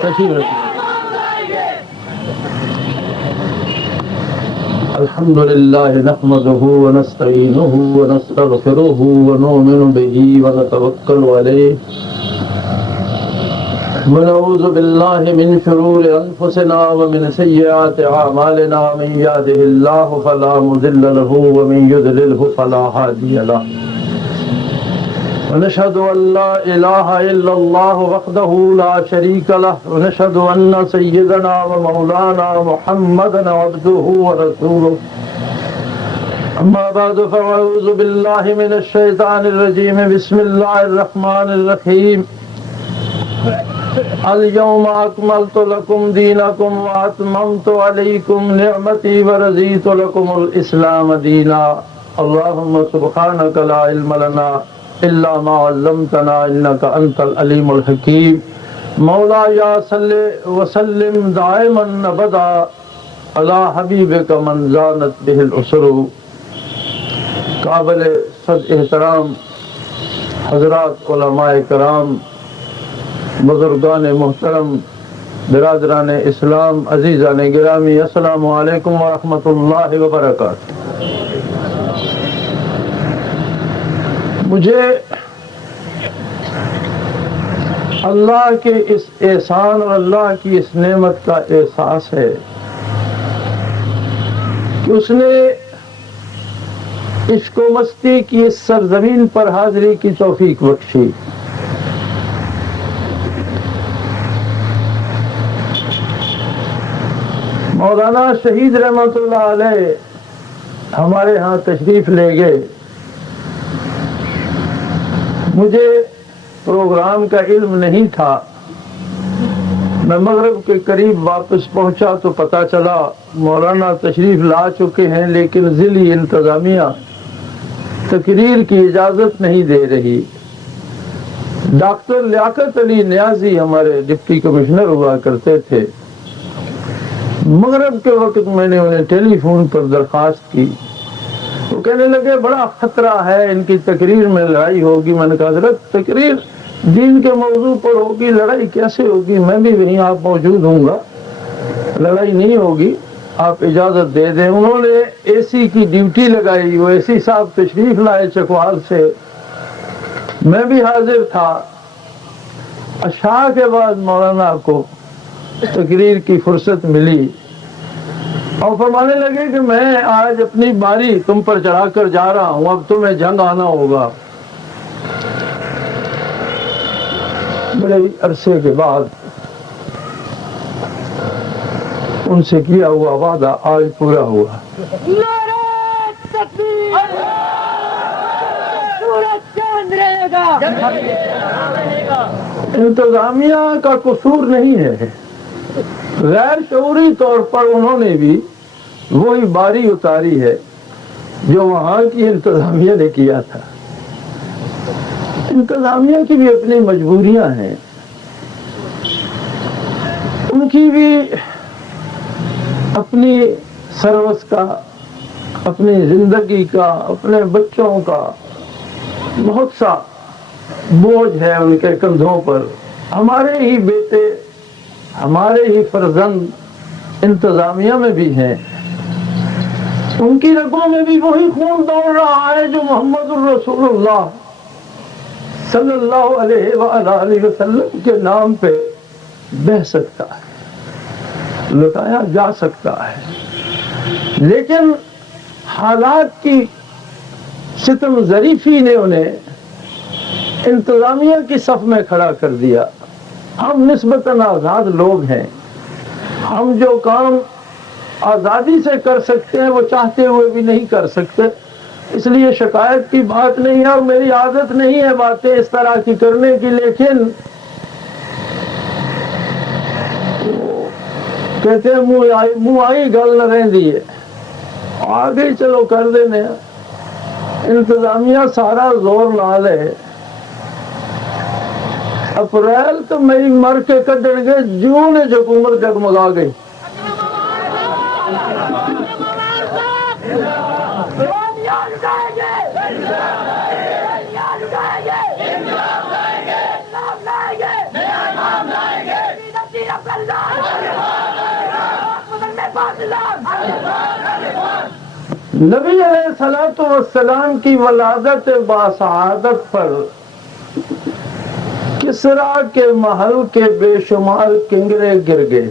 تشریف رکھیے۔ الحمد لله نحمده ونستعينه ونستغفره ونؤمن به ونتوكل عليه ونعوذ بالله من شرور أنفسنا ومن سيئات أعمالنا من يهده الله فلا مضل له ومن يضلله فلا هادي له ونشهد أن لا إله إلا الله وحده لا شريك له ونشهد أن سيدنا ومولانا محمدا عبده ورسوله أما بعد فأعوذ بالله من الشيطان الرجيم بسم الله الرحمن الرحيم اليوم أكملت لكم دينكم وأتممت عليكم نعمتي ورضيت لكم الإسلام دينا اللهم سبحانك لا علم لنا إلا ما علمتنا إنك أنت العليم الحكيم مولاي صل وسلم دائما أبدا على حبيبك من زانت به الأسر۔ قابل صد احترام حضرات علماء کرام، بزرگان محترم، برادران اسلام، عزیزان گرامی، السلام علیکم ورحمۃ اللہ وبرکاتہ۔ مجھے اللہ کے اس احسان اور اللہ کی اس نعمت کا احساس ہے کہ اس نے عشق و مستی کی اس سرزمین پر حاضری کی توفیق بخشی۔ مولانا شہید رحمت اللہ علیہ ہمارے ہاں تشریف لے گئے۔ مجھے پروگرام کا علم نہیں تھا، میں مغرب کے قریب واپس پہنچا تو پتہ چلا مولانا تشریف لا چکے ہیں، لیکن ضلعی انتظامیہ تقریر کی اجازت نہیں دے رہی۔ ڈاکٹر لیاقت علی نیازی ہمارے ڈپٹی کمشنر ہوا کرتے تھے۔ مغرب کے وقت میں نے انہیں ٹیلی فون پر درخواست کی، وہ کہنے لگے بڑا خطرہ ہے، ان کی تقریر میں لڑائی ہوگی۔ میں نے کہا حضرت تقریر دین کے موضوع پر ہوگی، لڑائی کیسے ہوگی؟ میں بھی وہیں آپ موجود ہوں گا، لڑائی نہیں ہوگی، آپ اجازت دے دیں۔ انہوں نے اے سی کی ڈیوٹی لگائی، وہ اے سی صاحب تشریف لائے چکوال سے، میں بھی حاضر تھا۔ عشاء کے بعد مولانا کو تقریر کی فرصت ملی اور فرمانے لگے کہ میں آج اپنی باری تم پر چڑھا کر جا رہا ہوں، اب تمہیں جنگ آنا ہوگا۔ بڑے عرصے کے بعد ان سے کیا ہوا وعدہ آج پورا ہوا۔ نعرہ تکبیر! سورج چاند رہے گا! انتظامیہ کا قصور نہیں ہے، غیر شعوری طور پر انہوں نے بھی وہی باری اتاری ہے جو وہاں کی انتظامیہ نے کیا تھا۔ انتظامیہ کی بھی اپنی مجبوریاں ہیں، ان کی بھی اپنی سروس کا، اپنی زندگی کا، اپنے بچوں کا بہت سا بوجھ ہے ان کے کندھوں پر۔ ہمارے ہی بیٹے، ہمارے ہی فرزند انتظامیہ میں بھی ہیں، ان کی رگوں میں بھی وہی خون دوڑ رہا ہے جو محمد الرسول اللہ صلی اللہ علیہ وآلہ وسلم کے نام پہ بہہ سکتا ہے، لٹایا جا سکتا ہے، لیکن حالات کی ستم ظریفی نے انہیں انتظامیہ کی صف میں کھڑا کر دیا۔ ہم نسبتاً آزاد لوگ ہیں، ہم جو کام آزادی سے کر سکتے ہیں وہ چاہتے ہوئے بھی نہیں کر سکتے، اس لیے شکایت کی بات نہیں ہے، اور میری عادت نہیں ہے باتیں اس طرح کی کرنے کی، لیکن کہتے ہیں منہ آئی گل نہ رہ دیے، آگے چلو کر دینے۔ انتظامیہ سارا زور لا لے، اپریل تو میری مر کے کڈن گے، جون حکومت ڈگمگا گئی۔ نبی علیہ الصلوۃ والسلام کی ولادت باسعادت پر کسرا کے محل کے بے شمار کنگرے گر گئے.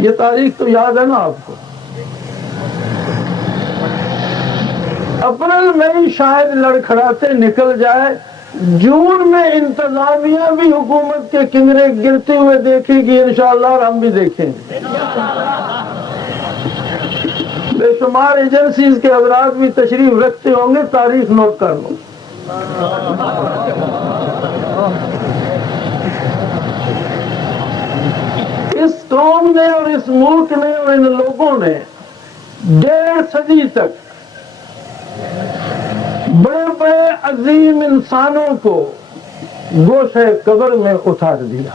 یہ تاریخ تو یاد ہے نا آپ کو. اپریل میں ہی شاید لڑکھڑاتے نکل جائے, جون میں انتظامیہ بھی حکومت کے کنگرے گرتے ہوئے دیکھے گی انشاءاللہ, اور ہم بھی دیکھیں گے. بے شمار ایجنسیز کے حضرات بھی تشریف رکھتے ہوں گے, تاریخ نوٹ کر لو. اس قوم نے اور اس ملک نے اور ان لوگوں نے 1.5 صدی تک بڑے بڑے عظیم انسانوں کو گوشے قبر میں اتار دیا.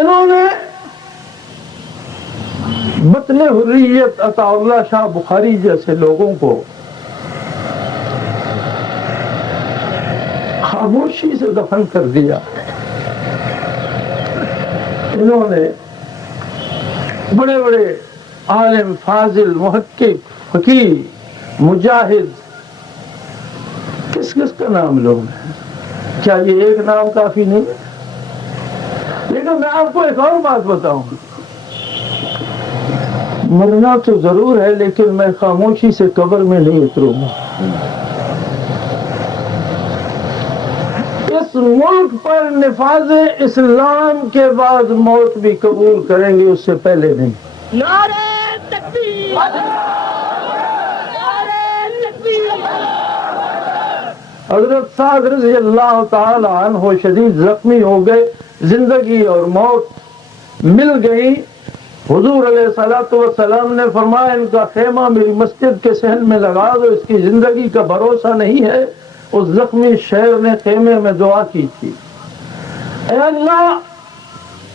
انہوں نے بطن حریت عطا اللہ شاہ بخاری جیسے لوگوں کو خاموشی سے دفن کر دیا. انہوں نے بڑے بڑے عالم, فاضل, محقق, فقیر, مجاہد, کس کس کا نام لوگ ہیں؟ کیا یہ ایک نام کافی نہیں ہے؟ لیکن میں آپ کو ایک اور بات بتاؤں, مرنا تو ضرور ہے لیکن میں خاموشی سے قبر میں نہیں اتروں گا. اس ملک پر نفاذ اسلام کے بعد موت بھی قبول کریں گے, اس سے پہلے نہیں. نعرہ تکبیر! نعرہ تکبیر! حضرت سعد رضی اللہ تعالی عنہ شدید زخمی ہو گئے, زندگی اور موت مل گئی. حضور علیہ الصلوۃ والسلام نے فرمایا ان کا خیمہ میری مسجد کے صحن میں لگا دو, اس کی زندگی کا بھروسہ نہیں ہے. اس زخمی شہر نے خیمے میں دعا کی تھی, اے اللہ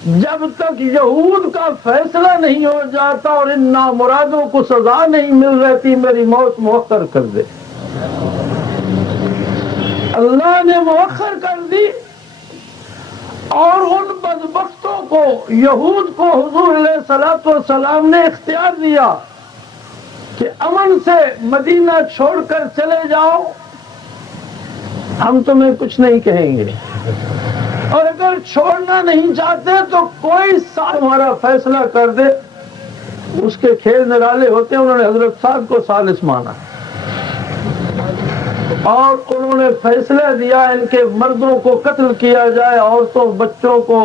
جب تک یہود کا فیصلہ نہیں ہو جاتا اور ان نامرادوں کو سزا نہیں مل رہتی, میری موت مؤخر کر دے. اللہ نے مؤخر کر دی, اور ان بدبختوں کو, یہود کو حضور علیہ الصلوۃ والسلام نے اختیار دیا کہ امن سے مدینہ چھوڑ کر چلے جاؤ, ہم تمہیں کچھ نہیں کہیں گے, اور اگر چھوڑنا نہیں چاہتے تو کوئی ہمارا فیصلہ کر دے. اس کے کھیل نرالے ہوتے ہیں. انہوں نے حضرت صاحب کو ثالث مانا اور انہوں نے فیصلہ دیا ان کے مردوں کو قتل کیا جائے, عورتوں بچوں کو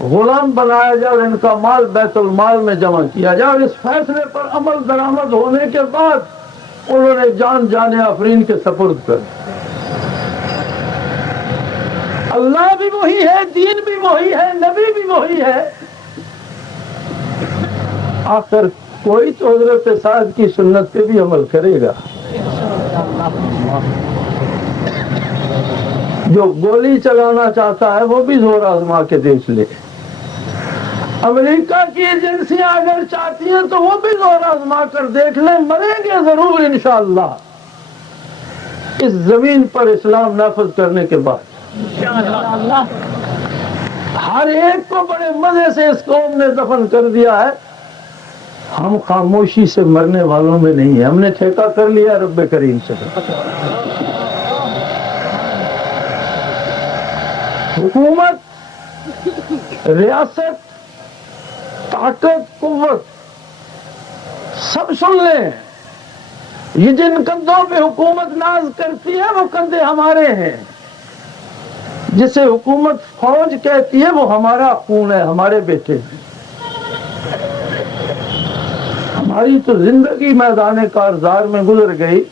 غلام بنایا جائے, اور ان کا مال بیت المال میں جمع کیا جائے. اور اس فیصلے پر عمل درآمد ہونے کے بعد انہوں نے جان آفرین کے سپرد کر. اللہ بھی وہی ہے, دین بھی وہی ہے, نبی بھی وہی ہے. آخر کوئی تو حضرت سعد کی سنت پہ بھی عمل کرے گا. جو گولی چلانا چاہتا ہے وہ بھی زور آزما کے دیکھ لے. امریکہ کی ایجنسیاں اگر چاہتی ہیں تو وہ بھی زور آزما کر دیکھ لیں, مریں گے ضرور انشاءاللہ اس زمین پر اسلام نافذ کرنے کے بعد. ہر ایک کو بڑے مزے سے اس قوم نے دفن کر دیا ہے. ہم خاموشی سے مرنے والوں میں نہیں ہیں, ہم نے ٹھیکہ کر لیا رب کریم سے. حکومت, ریاست, طاقت, قوت سب سن لیں. یہ جن کندھوں پہ حکومت ناز کرتی ہے وہ کندھے ہمارے ہیں. جسے حکومت فوج کہتی ہے وہ ہمارا خون ہے, ہمارے بیٹے ہیں. ہماری تو زندگی میدان کارزار میں گزر گئی.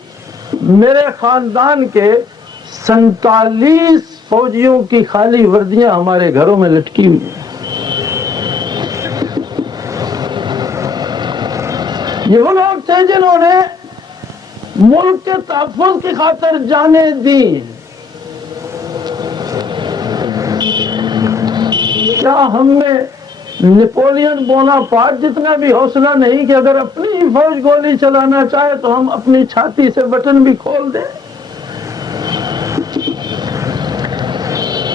میرے خاندان کے 47 فوجیوں کی خالی وردیاں ہمارے گھروں میں لٹکی ہوئی ہیں. یہ وہ لوگ تھے جنہوں نے ملک کے تحفظ کی خاطر جانیں دی. کیا ہم میں نیپولین بوناپارٹ جتنا بھی حوصلہ نہیں کہ اگر اپنی ہی فوج گولی چلانا چاہے تو ہم اپنی چھاتی سے بٹن بھی کھول دیں؟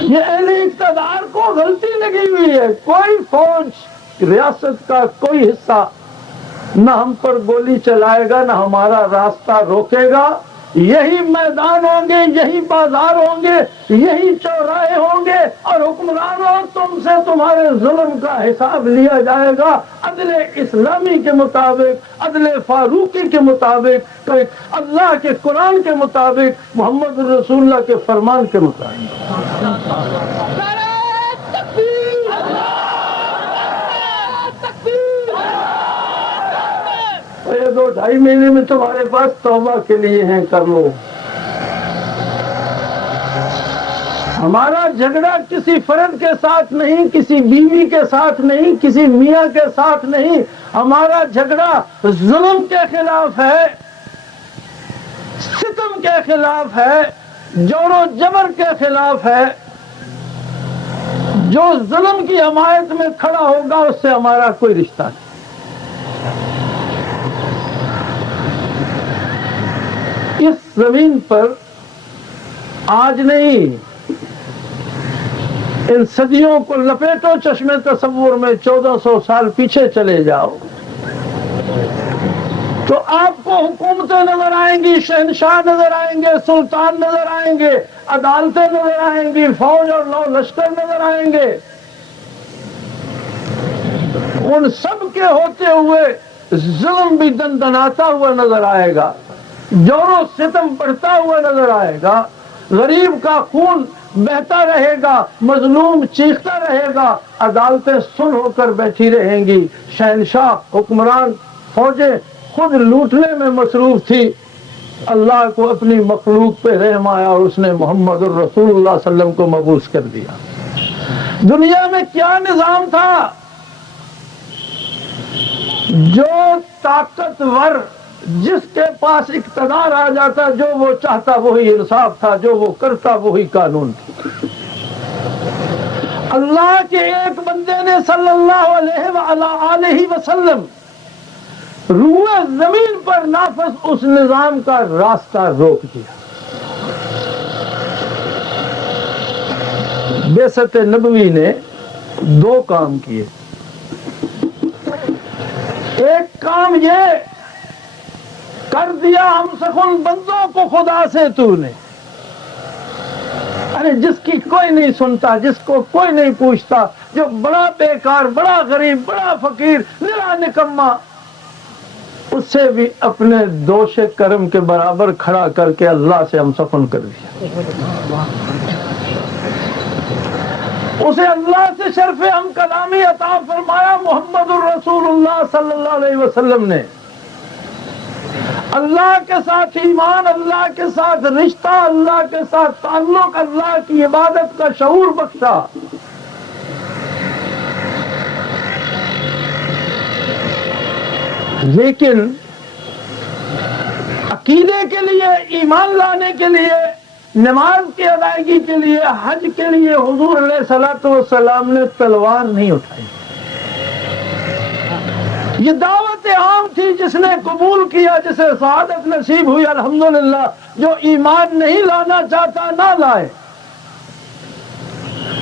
یہ اہل اقتدار کو غلطی لگی ہوئی ہے. کوئی فوج ریاست کا کوئی حصہ نہ ہم پر گولی چلائے گا، نہ ہمارا راستہ روکے گا. یہی میدان ہوں گے، یہی بازار ہوں گے، یہی چوراہے ہوں گے، اور حکمرانوں تم سے تمہارے ظلم کا حساب لیا جائے گا عدل اسلامی کے مطابق، عدل فاروقی کے مطابق، اللہ کے قرآن کے مطابق، محمد رسول اللہ کے فرمان کے مطابق. نعرہ تکبیر! تکبیر! یہ 2-2.5 مہینے میں تمہارے پاس توبہ کے لیے ہیں، کر لو. ہمارا جھگڑا کسی فرد کے ساتھ نہیں، کسی بیوی کے ساتھ نہیں، کسی میاں کے ساتھ نہیں. ہمارا جھگڑا ظلم کے خلاف ہے، ستم کے خلاف ہے، جور و جبر کے خلاف ہے. جو ظلم کی حمایت میں کھڑا ہوگا اس سے ہمارا کوئی رشتہ نہیں. اس زمین پر آج نہیں، ان صدیوں کو لپیٹو چشمے تصور میں، 1400 سال پیچھے چلے جاؤ تو آپ کو حکومتیں نظر آئیں گی، شہنشاہ نظر آئیں گے، سلطان نظر آئیں گے، عدالتیں نظر آئیں گی، فوج اور لو لشکر نظر آئیں گے. ان سب کے ہوتے ہوئے ظلم بھی دندناتا ہوا نظر آئے گا، جور و ستم بڑھتا ہوا نظر آئے گا، غریب کا خون بہتا رہے گا، مظلوم چیختا رہے گا، عدالتیں سن ہو کر بیٹھی رہیں گی، شہنشاہ، حکمران، فوجیں خود لوٹنے میں مصروف تھی. اللہ کو اپنی مخلوق پہ رحم آیا اور اس نے محمد الرسول اللہ صلی اللہ علیہ وسلم کو مبعوث کر دیا. دنیا میں کیا نظام تھا؟ جو طاقتور جس کے پاس اقتدار آ جاتا، جو وہ چاہتا وہی انصاف تھا، جو وہ کرتا وہی قانون تھا. اللہ کے ایک بندے نے صلی اللہ علیہ وسلم روئے زمین پر نافذ اس نظام کا راستہ روک دیا. بعثت نبوی نے 2 کام کیے. ایک کام یہ کر دیا ہم سخن بندوں کو خدا سے تو نے، ارے جس کی کوئی نہیں سنتا، جس کو کوئی نہیں پوچھتا، جو بڑا بیکار، بڑا غریب، بڑا فقیر، نرا نکما، اس سے بھی اپنے دوش کرم کے برابر کھڑا کر کے اللہ سے ہم سخن کر دیا. اسے اللہ سے شرف ہم کلامی عطا فرمایا. محمد الرسول اللہ صلی اللہ علیہ وسلم نے اللہ کے ساتھ ایمان، اللہ کے ساتھ رشتہ، اللہ کے ساتھ تعلق، اللہ کی عبادت کا شعور بخشا. لیکن عقیدے کے لیے، ایمان لانے کے لیے، نماز کی ادائیگی کے لیے، حج کے لیے حضور علیہ الصلوۃ والسلام نے تلوار نہیں اٹھائی. یہ دعوت عام تھی، جس نے قبول کیا، جسے سعادت نصیب ہوئی الحمدللہ. جو ایمان نہیں لانا چاہتا نہ لائے،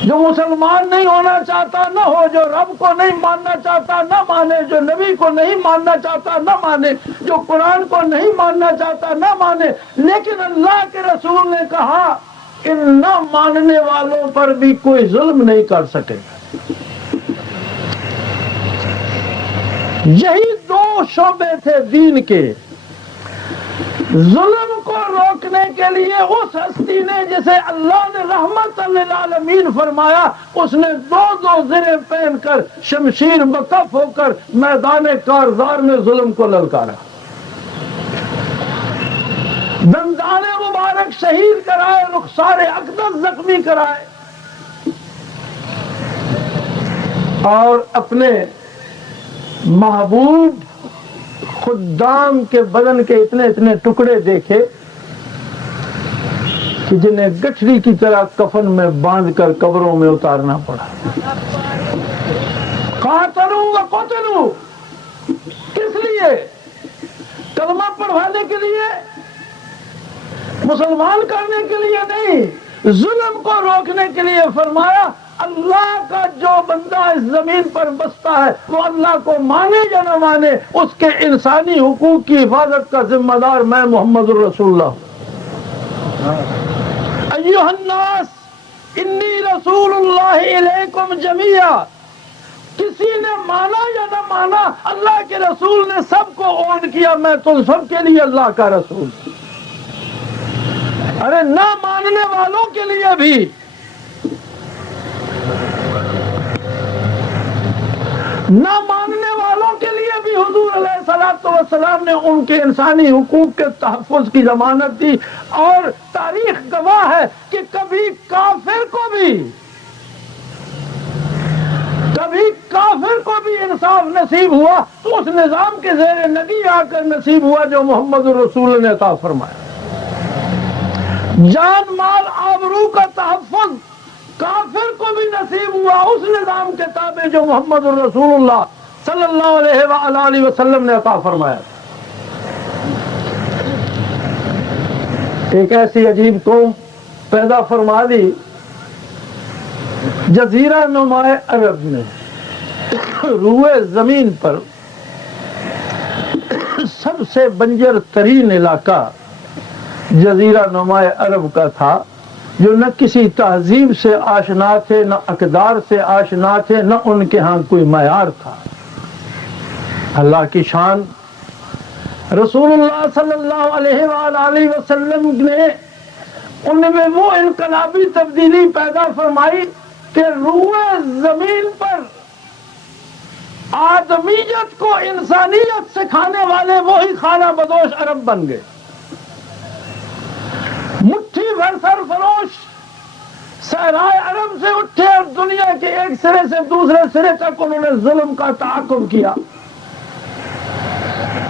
جو مسلمان نہیں ہونا چاہتا نہ ہو، جو رب کو نہیں ماننا چاہتا نہ مانے، جو نبی کو نہیں ماننا چاہتا نہ مانے، جو قرآن کو نہیں ماننا چاہتا نہ مانے. لیکن اللہ کے رسول نے کہا ان نہ ماننے والوں پر بھی کوئی ظلم نہیں کر سکے. یہی 2 شعبے تھے دین کے. ظلم کو روکنے کے لیے اس ہستی نے جسے اللہ نے رحمت للعالمین فرمایا، اس نے 2 زریں پہن کر شمشیر بکف ہو کر میدان کارزار میں ظلم کو للکارا. دندان مبارک شہید کرائے، رخسار اقدس زخمی کرائے، اور اپنے محبوب خدام کے بدن کے اتنے ٹکڑے دیکھے کہ جنہیں گٹھڑی کی طرح کفن میں باندھ کر قبروں میں اتارنا پڑا. قاتلوا وقتلوا، کس لیے؟ کلمہ پڑھوانے کے لیے، مسلمان کرنے کے لیے نہیں، ظلم کو روکنے کے لیے فرمایا اللہ کا جو بندہ اس زمین پر بستا ہے وہ اللہ کو مانے یا نہ مانے اس کے انسانی حقوق کی حفاظت کا ذمہ دار میں محمد الرسول اللہ ہوں۔ ایھا الناس انی رسول اللہ الیکم جمیعا، کسی نے مانا یا نہ مانا اللہ کے رسول نے سب کو اون کیا، میں تم سب کے لیے اللہ کا رسول۔ ارے نہ ماننے والوں کے لیے بھی نہ ماننے والوں کے لیے بھی حضور علیہ الصلوۃ والسلام نے ان کے انسانی حقوق کے تحفظ کی ضمانت دی، اور تاریخ گواہ ہے کہ کبھی کافر کو بھی انصاف نصیب ہوا تو اس نظام کے زیر نگی آ کر نصیب ہوا جو محمد الرسول نے عطا فرمایا۔ جان مال آبرو کا تحفظ کافر کو بھی نصیب ہوا اس نظام کے تابع جو محمد الرسول اللہ صلی اللہ علیہ وآلہ وسلم نے عطا فرمایا۔ ایک ایسی عجیب قوم پیدا فرما دی جزیرہ نما عرب میں، روئے زمین پر سب سے بنجر ترین علاقہ جزیرہ نما عرب کا تھا، جو نہ کسی تہذیب سے آشنا تھے، نہ اقدار سے آشنا تھے، نہ ان کے ہاں کوئی معیار تھا۔ اللہ کی شان، رسول اللہ صلی اللہ علیہ وآلہ وسلم نے ان میں وہ انقلابی تبدیلی پیدا فرمائی کہ روئے زمین پر آدمیت کو انسانیت سکھانے والے وہی خانہ بدوش عرب بن گئے۔ مٹھی بھر سرفروش صحرائے عرب سے اٹھے اور دنیا کے ایک سرے سے دوسرے سرے تک انہوں نے ظلم کا تعاقب کیا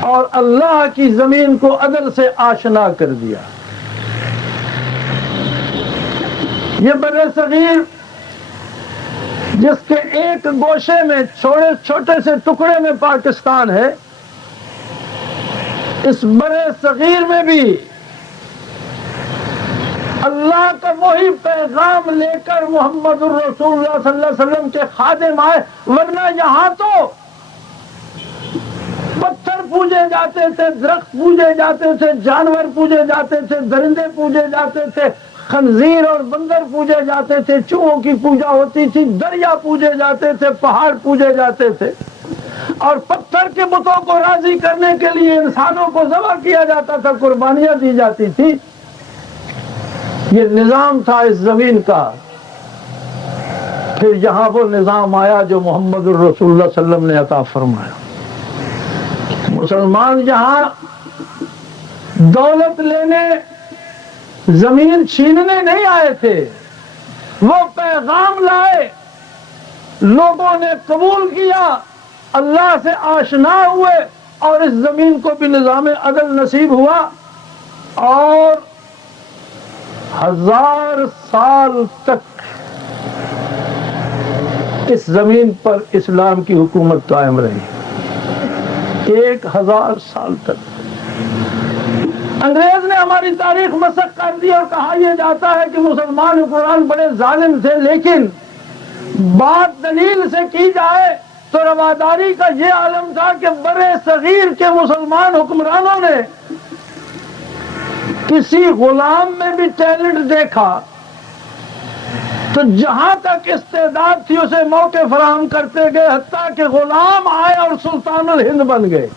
اور اللہ کی زمین کو عدل سے آشنا کر دیا۔ یہ بر صغیر جس کے ایک گوشے میں چھوٹے سے ٹکڑے میں پاکستان ہے، اس بر صغیر میں بھی اللہ کا وہی پیغام لے کر محمد الرسول اللہ صلی اللہ علیہ وسلم کے خادم آئے، ورنہ یہاں تو پتھر پوجے جاتے تھے، درخت پوجے جاتے تھے، جانور پوجے جاتے تھے، درندے پوجے جاتے تھے، خنزیر اور بندر پوجے جاتے تھے، چوہوں کی پوجا ہوتی تھی، دریا پوجے جاتے تھے، پہاڑ پوجے جاتے تھے، اور پتھر کے بتوں کو راضی کرنے کے لیے انسانوں کو ذبح کیا جاتا تھا، قربانیاں دی جاتی تھی۔ یہ نظام تھا اس زمین کا۔ پھر یہاں وہ نظام آیا جو محمد الرسول اللہ صلی اللہ علیہ وسلم نے عطا فرمایا۔ مسلمان یہاں دولت لینے، زمین چھیننے نہیں آئے تھے، وہ پیغام لائے، لوگوں نے قبول کیا، اللہ سے آشنا ہوئے اور اس زمین کو بھی نظام عدل نصیب ہوا، اور 1000 سال تک اس زمین پر اسلام کی حکومت قائم رہی۔ 1000 سال تک انگریز نے ہماری تاریخ مسخ کر دی اور کہا یہ جاتا ہے کہ مسلمان حکمران بڑے ظالم تھے، لیکن بات دلیل سے کی جائے تو رواداری کا یہ عالم تھا کہ برے صغیر کے مسلمان حکمرانوں نے کسی غلام میں بھی ٹیلنٹ دیکھا تو جہاں تک استعداد تھی اسے موقع فراہم کرتے گئے، حتیٰ کہ غلام آئے اور سلطان الہند بن گئے۔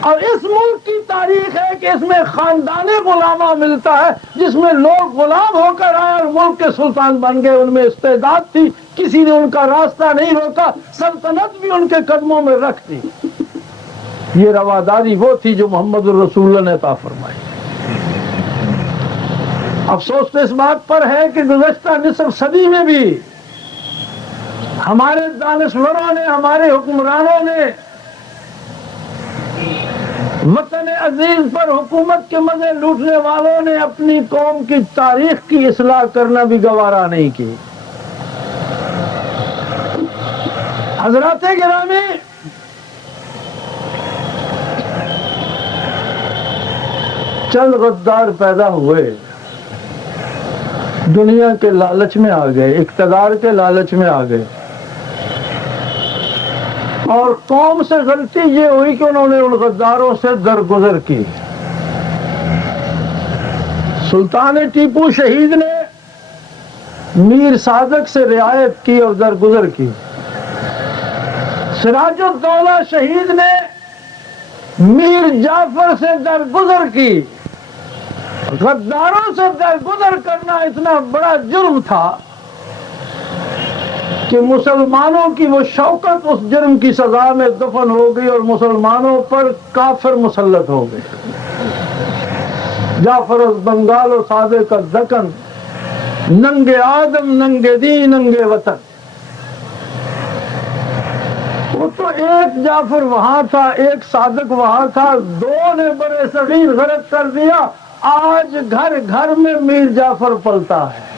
اور اس ملک کی تاریخ ہے کہ اس میں خاندان غلامہ ملتا ہے، جس میں لوگ غلام ہو کر آئے اور ملک کے سلطان بن گئے۔ ان میں استعداد تھی، کسی نے ان کا راستہ نہیں روکا، سلطنت بھی ان کے قدموں میں رکھ دی۔ یہ رواداری وہ تھی جو محمد الرسول اللہ نے عطا فرمائی۔ افسوس تو اس بات پر ہے کہ گزشتہ نصف صدی میں بھی ہمارے دانشوروں نے، ہمارے حکمرانوں نے وطن عزیز پر حکومت کے مزے لوٹنے والوں نے اپنی قوم کی تاریخ کی اصلاح کرنا بھی گوارا نہیں کی۔ حضرات گرامی، چند غدار پیدا ہوئے دنیا کے لالچ میں آ گئے، اقتدار کے لالچ میں آ گئے، اور قوم سے غلطی یہ ہوئی کہ انہوں نے ان غداروں سے درگزر کی۔ سلطان ٹیپو شہید نے میر صادق سے رعایت کی اور درگزر کی، سراج الدولہ شہید نے میر جعفر سے درگزر کی۔ غداروں سے درگزر کرنا اتنا بڑا جرم تھا کہ مسلمانوں کی وہ شوکت اس جرم کی سزا میں دفن ہو گئی اور مسلمانوں پر کافر مسلط ہو گئے۔ جعفر از بنگال و صادق از دکن، ننگے آدم ننگے دین ننگے وطن۔ وہ تو ایک جعفر وہاں تھا، ایک صادق وہاں تھا، دو نے بڑے صغیر غرق کر دیا۔ آج گھر گھر میں میر جعفر پلتا ہے۔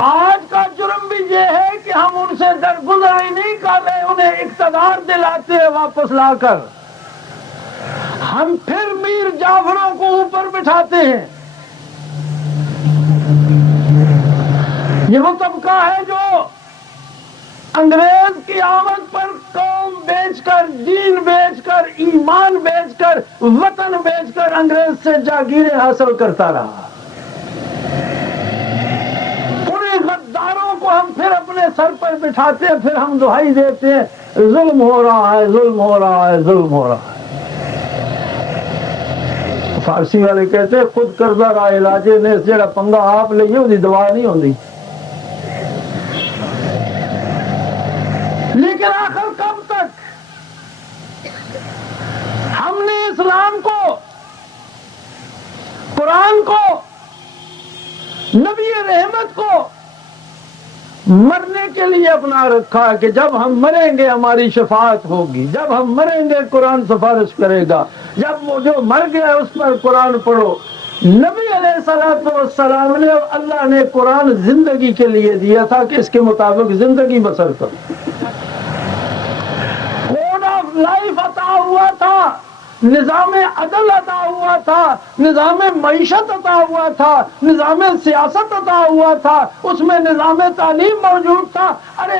آج کا جرم بھی یہ ہے کہ ہم ان سے درگزر ہی نہیں کر رہے، انہیں اقتدار دلاتے ہیں واپس لا کر، ہم پھر میر جعفروں کو اوپر بٹھاتے ہیں۔ یہ وہ طبقہ ہے جو انگریز کی آمد پر قوم بیچ کر، دین بیچ کر، ایمان بیچ کر، وطن بیچ کر انگریز سے جاگیریں حاصل کرتا رہا۔ پورے غداروں کو ہم پھر اپنے سر پر بٹھاتے ہیں، پھر ہم دہائی دیتے ہیں ظلم ہو رہا ہے، ظلم ہو رہا ہے، ظلم ہو رہا ہے۔ فارسی والے کہتے ہیں خود کردہ را علاجے نے جڑا پنگا آپ لئیے وہ دوا نہیں ہوندی۔ لیکن آخر کب تک ہم نے اسلام کو، قرآن کو، نبی رحمت کو مرنے کے لیے اپنا رکھا کہ جب ہم مریں گے ہماری شفاعت ہوگی، جب ہم مریں گے قرآن سفارش کرے گا، جب وہ جو مر گیا اس پر قرآن پڑھو۔ نبی علیہ السلام نے اور اللہ نے قرآن زندگی کے لیے دیا تھا کہ اس کے مطابق زندگی بسر کرو۔ کوڈ آف لائف عطا ہوا تھا، نظام عدل عطا ہوا تھا، نظام معیشت عطا ہوا تھا، نظام سیاست عطا ہوا تھا، اس میں نظام تعلیم موجود تھا۔ ارے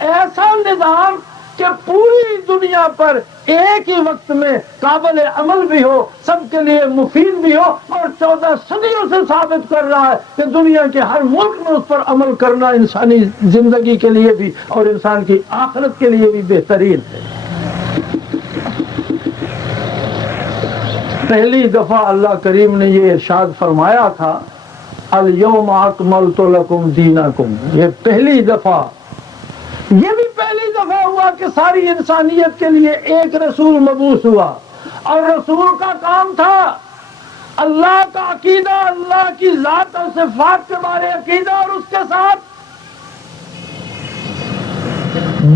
ایسا نظام کہ پوری دنیا پر ایک ہی وقت میں قابل عمل بھی ہو، سب کے لیے مفید بھی ہو، اور 14 صدیوں سے ثابت کر رہا ہے کہ دنیا کے ہر ملک میں اس پر عمل کرنا انسانی زندگی کے لیے بھی اور انسان کی آخرت کے لیے بھی بہترین ہے۔ پہلی دفعہ اللہ کریم نے یہ ارشاد فرمایا تھا الیوم اکملت لکم دینکم، یہ پہلی دفعہ، یہ بھی پہلی دفعہ ہوا کہ ساری انسانیت کے لیے ایک رسول مبعوث ہوا، اور رسول کا کام تھا اللہ کا عقیدہ، اللہ کی ذات اور صفات کے بارے عقیدہ، اور اس کے ساتھ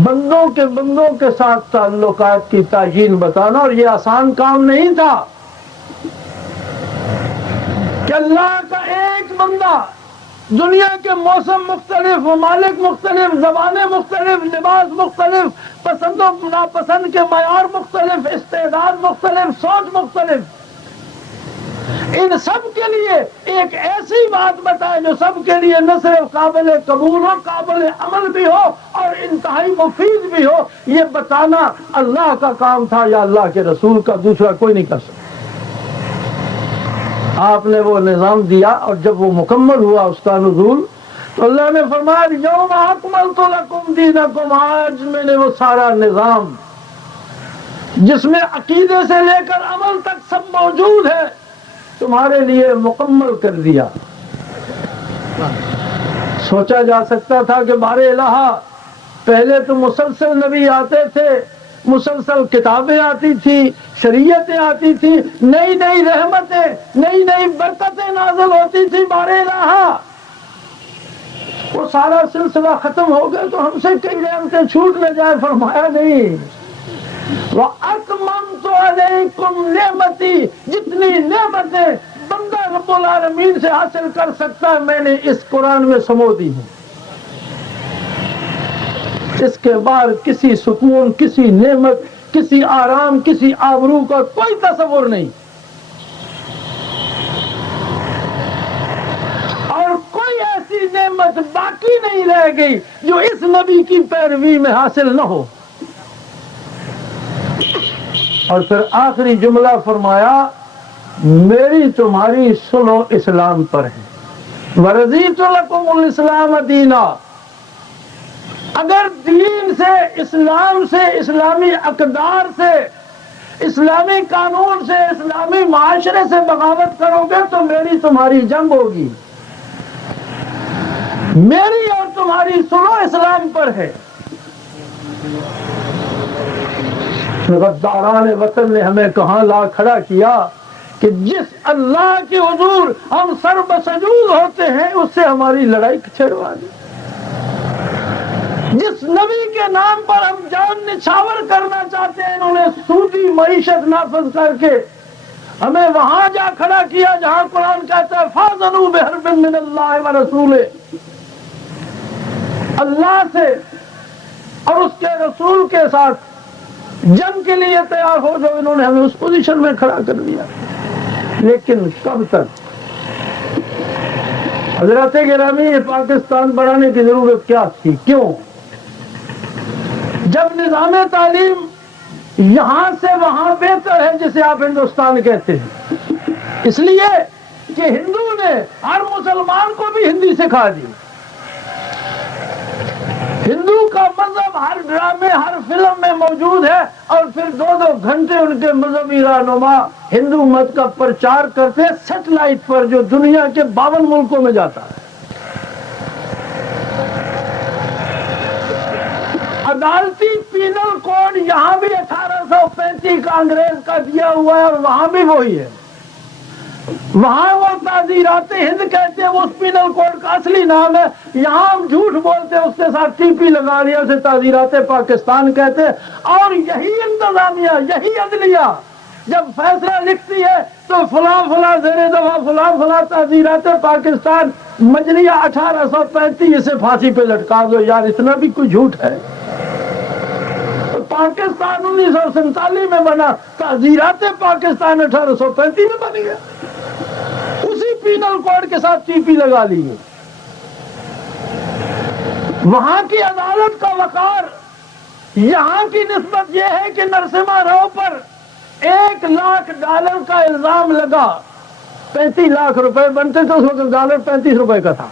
بندوں کے ساتھ تعلقات کی تعیین بتانا۔ اور یہ آسان کام نہیں تھا کہ اللہ کا ایک بندہ، دنیا کے موسم مختلف، ممالک مختلف، زبانیں مختلف، لباس مختلف، پسند و ناپسند کے معیار مختلف، استعداد مختلف، سوچ مختلف، ان سب کے لیے ایک ایسی بات بتائے جو سب کے لیے نہ صرف قابل قبول ہو، قابل عمل بھی ہو اور انتہائی مفید بھی ہو۔ یہ بتانا اللہ کا کام تھا یا اللہ کے رسول کا، دوسرا کوئی نہیں کر سکتا۔ آپ نے وہ نظام دیا، اور جب وہ مکمل ہوا اس کا نزول، تو اللہ نے فرمایا یوم اکملت لکم دینکم، آج میں نے وہ سارا نظام جس میں عقیدے سے لے کر عمل تک سب موجود ہے تمہارے لیے مکمل کر دیا۔ سوچا جا سکتا تھا کہ بار الہ پہلے تو مسلسل نبی آتے تھے، مسلسل کتابیں آتی تھی، شریعتیں آتی تھی، نئی نئی رحمتیں، نئی نئی برکتیں نازل ہوتی تھی بار الہ، وہ سارا سلسلہ ختم ہو گیا تو ہم سے کئی رحمتیں چھوٹ نہ جائے، فرمایا نہیں وَأَتْمَمْتُ عَلَيْكُمْ نِعْمَتِي، جتنی نعمتیں بندہ رب العالمین سے حاصل کر سکتا ہے میں نے اس قرآن میں سمو دی ہیں۔ اس کے بعد کسی سکون، کسی نعمت، کسی آرام، کسی آبرو کا کوئی تصور نہیں۔ بات باقی نہیں رہ گئی جو اس نبی کی پیروی میں حاصل نہ ہو. اور پھر آخری جملہ فرمایا میری تمہاری صلح اسلام پر ہے. وَرَضِيتُ لَكُمُ الْإِسْلَامَ دِينًا. اگر دین سے، اسلام سے، اسلامی اقدار سے، اسلامی قانون سے، اسلامی معاشرے سے بغاوت کرو گے تو میری تمہاری جنگ ہوگی. میری اور تمہاری صلح اسلام پر ہے. غداران وطن نے ہمیں کہاں لا کھڑا کیا کہ جس اللہ کے حضور ہم سر بسجود ہوتے ہیں اس سے ہماری لڑائی چھڑوا دی. جس نبی کے نام پر ہم جان نچھاور کرنا چاہتے ہیں انہوں نے سودی معیشت نافذ کر کے ہمیں وہاں جا کھڑا کیا جہاں قرآن کہتا ہے فَاذَنُوا بِحَرْبٍ مِّنَ اللَّهِ وَرَسُولِهِ. اللہ سے اور اس کے رسول کے ساتھ جنگ کے لیے تیار ہو جو انہوں نے ہمیں اس پوزیشن میں کھڑا کر دیا. لیکن کب تک؟ حضرات گرامی پاکستان بڑھانے کی ضرورت کیا تھی؟ کیوں؟ جب نظام تعلیم یہاں سے وہاں بہتر ہے جسے آپ ہندوستان کہتے ہیں، اس لیے کہ ہندو نے ہر مسلمان کو بھی ہندی سکھا دی. ہندو کا مذہب ہر ڈرامے ہر فلم میں موجود ہے اور پھر 2 گھنٹے ان کے مذہبی رہنما ہندو مت کا پرچار کرتے ہیں سیٹلائٹ پر جو دنیا کے 52 ملکوں میں جاتا ہے. عدالتی پینل کوڈ یہاں بھی 1835 کا انگریز کا دیا ہوا ہے اور وہاں بھی وہی ہے. وہاں وہ تعزیرات ہند کہتے ہیں وہ اس پینل کوڈ کا اصلی نام ہے. یہاں ہم جھوٹ بولتے ہیں اس کے ساتھ ٹی پی لگا لیا اسے تعزیرات پاکستان کہتے ہیں. اور یہی انتظامیہ یہی عدلیہ جب فیصلہ لکھتی ہے تو فلاں فلاں زیر دفعہ فلاں فلاں تعزیرات پاکستان مجریہ 1835 اسے پھانسی پہ لٹکا دو. یار اتنا بھی کوئی جھوٹ ہے؟ پاکستان 1947 میں بنا، تعزیرات پاکستان 1835 میں بن گیا. اسی پینل کوڈ کے ساتھ ٹی پی لگا لی گئی. وہاں کی عدالت کا وقار یہاں کی نسبت یہ ہے کہ نرسمہا راؤ پر $1,00,000 کا الزام لگا. 35 لاکھ روپے بنتے تھے اس وقت ڈالر 35 روپے کا تھا.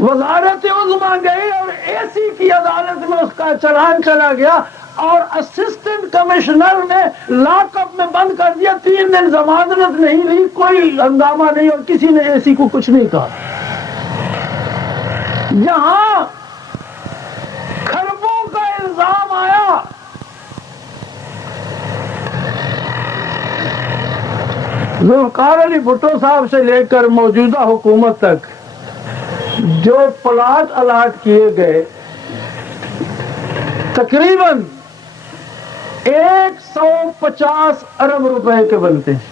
وزارت عظمیٰ گئی اور اے سی کی عدالت میں اس کا چلان چلا گیا اور اسسٹنٹ کمشنر نے لاک اپ میں بند کر دیا. 3 دن ضمانت نہیں لی، کوئی ہنگامہ نہیں اور کسی نے اے سی کو کچھ نہیں کہا. یہاں کھربوں کا الزام آیا. ذوالفقار علی بھٹو صاحب سے لے کر موجودہ حکومت تک جو پلاٹ الاٹ کیے گئے تقریباً 150 ارب روپے کے بنتے ہیں.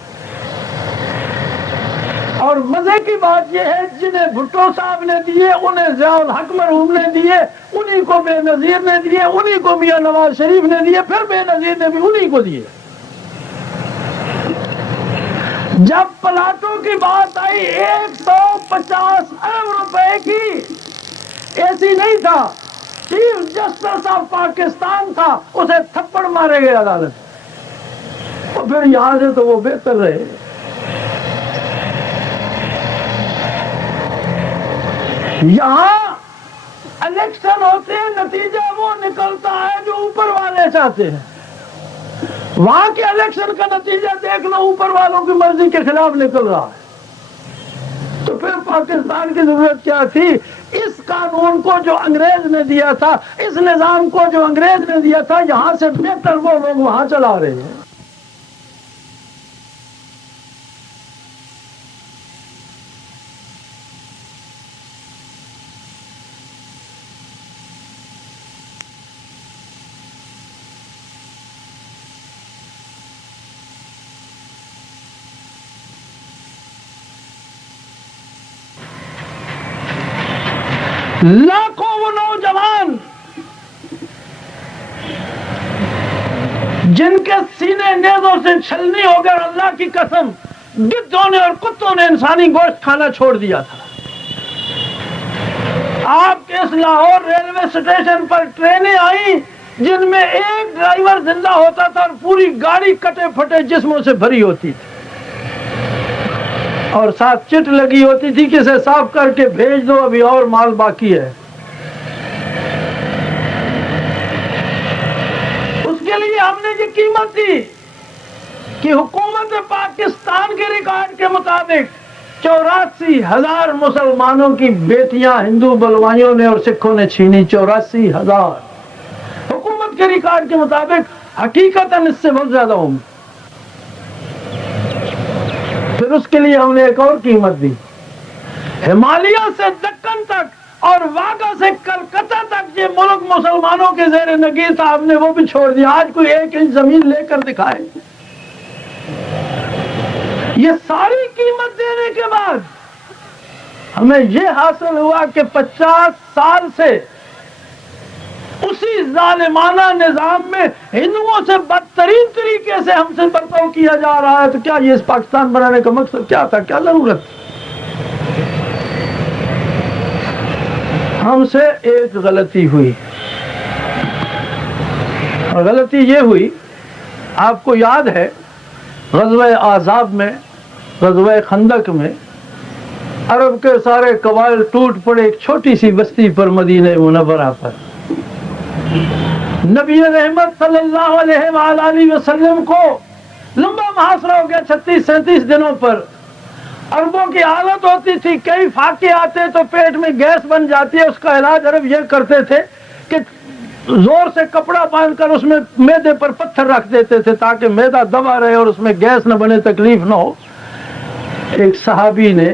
اور مزے کی بات یہ ہے جنہیں بھٹو صاحب نے دیے انہیں ضیاء الحق مرحوم نے دیے، انہی کو بے نظیر نے دیے، انہی کو میاں نواز شریف نے دیے، پھر بے نظیر نے بھی انہی کو دیے. جب پلاٹوں کی بات آئی 150 ارب روپے کی، اے سی نہیں تھا، چیف جسٹس آف پاکستان تھا، اسے تھپڑ مارے گئے عدالت. اور پھر یہاں سے تو وہ بہتر رہے. یہاں الیکشن ہوتے ہیں، نتیجہ وہ نکلتا ہے جو اوپر والے چاہتے ہیں. وہاں کے الیکشن کا نتیجہ دیکھ لو، اوپر والوں کی مرضی کے خلاف نکل رہا ہے. تو پھر پاکستان کی ضرورت کیا تھی؟ اس قانون کو جو انگریز نے دیا تھا، اس نظام کو جو انگریز نے دیا تھا، یہاں سے بہتر وہ لوگ وہاں چلا رہے ہیں. لاکھوں وہ نوجوان جن کے سینے نیزوں سے چھلنی ہو گئے، اللہ کی قسم گدھوں نے اور کتوں نے انسانی گوشت کھانا چھوڑ دیا تھا. آپ کے اس لاہور ریلوے اسٹیشن پر ٹرینیں آئیں جن میں ایک ڈرائیور زندہ ہوتا تھا اور پوری گاڑی کٹے پھٹے جسموں سے بھری ہوتی تھی اور ساتھ چٹ لگی ہوتی تھی کہ اسے صاف کر کے بھیج دو، ابھی اور مال باقی ہے. اس کے لیے ہم نے یہ قیمت دی کہ حکومت پاکستان کے ریکارڈ کے مطابق 84,000 مسلمانوں کی بیٹیاں ہندو بلوائیوں نے اور سکھوں نے چھینی. 84,000 حکومت کے ریکارڈ کے مطابق، حقیقتاً اس سے بہت زیادہ ہوں. پھر اس کے لیے ہم نے ایک اور قیمت دی. ہمالیہ سے دکن تک اور واگا سے کلکتہ تک یہ ملک مسلمانوں کے زیر نگین تھا، ہم نے وہ بھی چھوڑ دیا. آج کوئی 1 انچ زمین لے کر دکھائے. یہ ساری قیمت دینے کے بعد ہمیں یہ حاصل ہوا کہ 50 سال سے اسی ظالمانہ نظام میں ہندوؤں سے بدترین طریقے سے ہم سے برتاؤ کیا جا رہا ہے. تو کیا یہ اس پاکستان بنانے کا مقصد کیا تھا؟ کیا ضرورت تھی؟ ہم سے ایک غلطی ہوئی، اور غلطی یہ ہوئی، آپ کو یاد ہے غزوہ احزاب میں، غزوہ خندق میں عرب کے سارے قبائل ٹوٹ پڑے ایک چھوٹی سی بستی پر، مدینہ منورہ پر. نبی رحمت صلی اللہ علیہ وآلہ وسلم کو لمبا محاصرہ ہو گیا 36-37 دنوں پر. عربوں کی حالت ہوتی تھی، کئی فاقے آتے تو پیٹ میں گیس بن جاتی ہے. اس کا علاج عرب یہ کرتے تھے کہ زور سے کپڑا باندھ کر اس میں میدے پر پتھر رکھ دیتے تھے تاکہ میدا دبا رہے اور اس میں گیس نہ بنے، تکلیف نہ ہو. ایک صحابی نے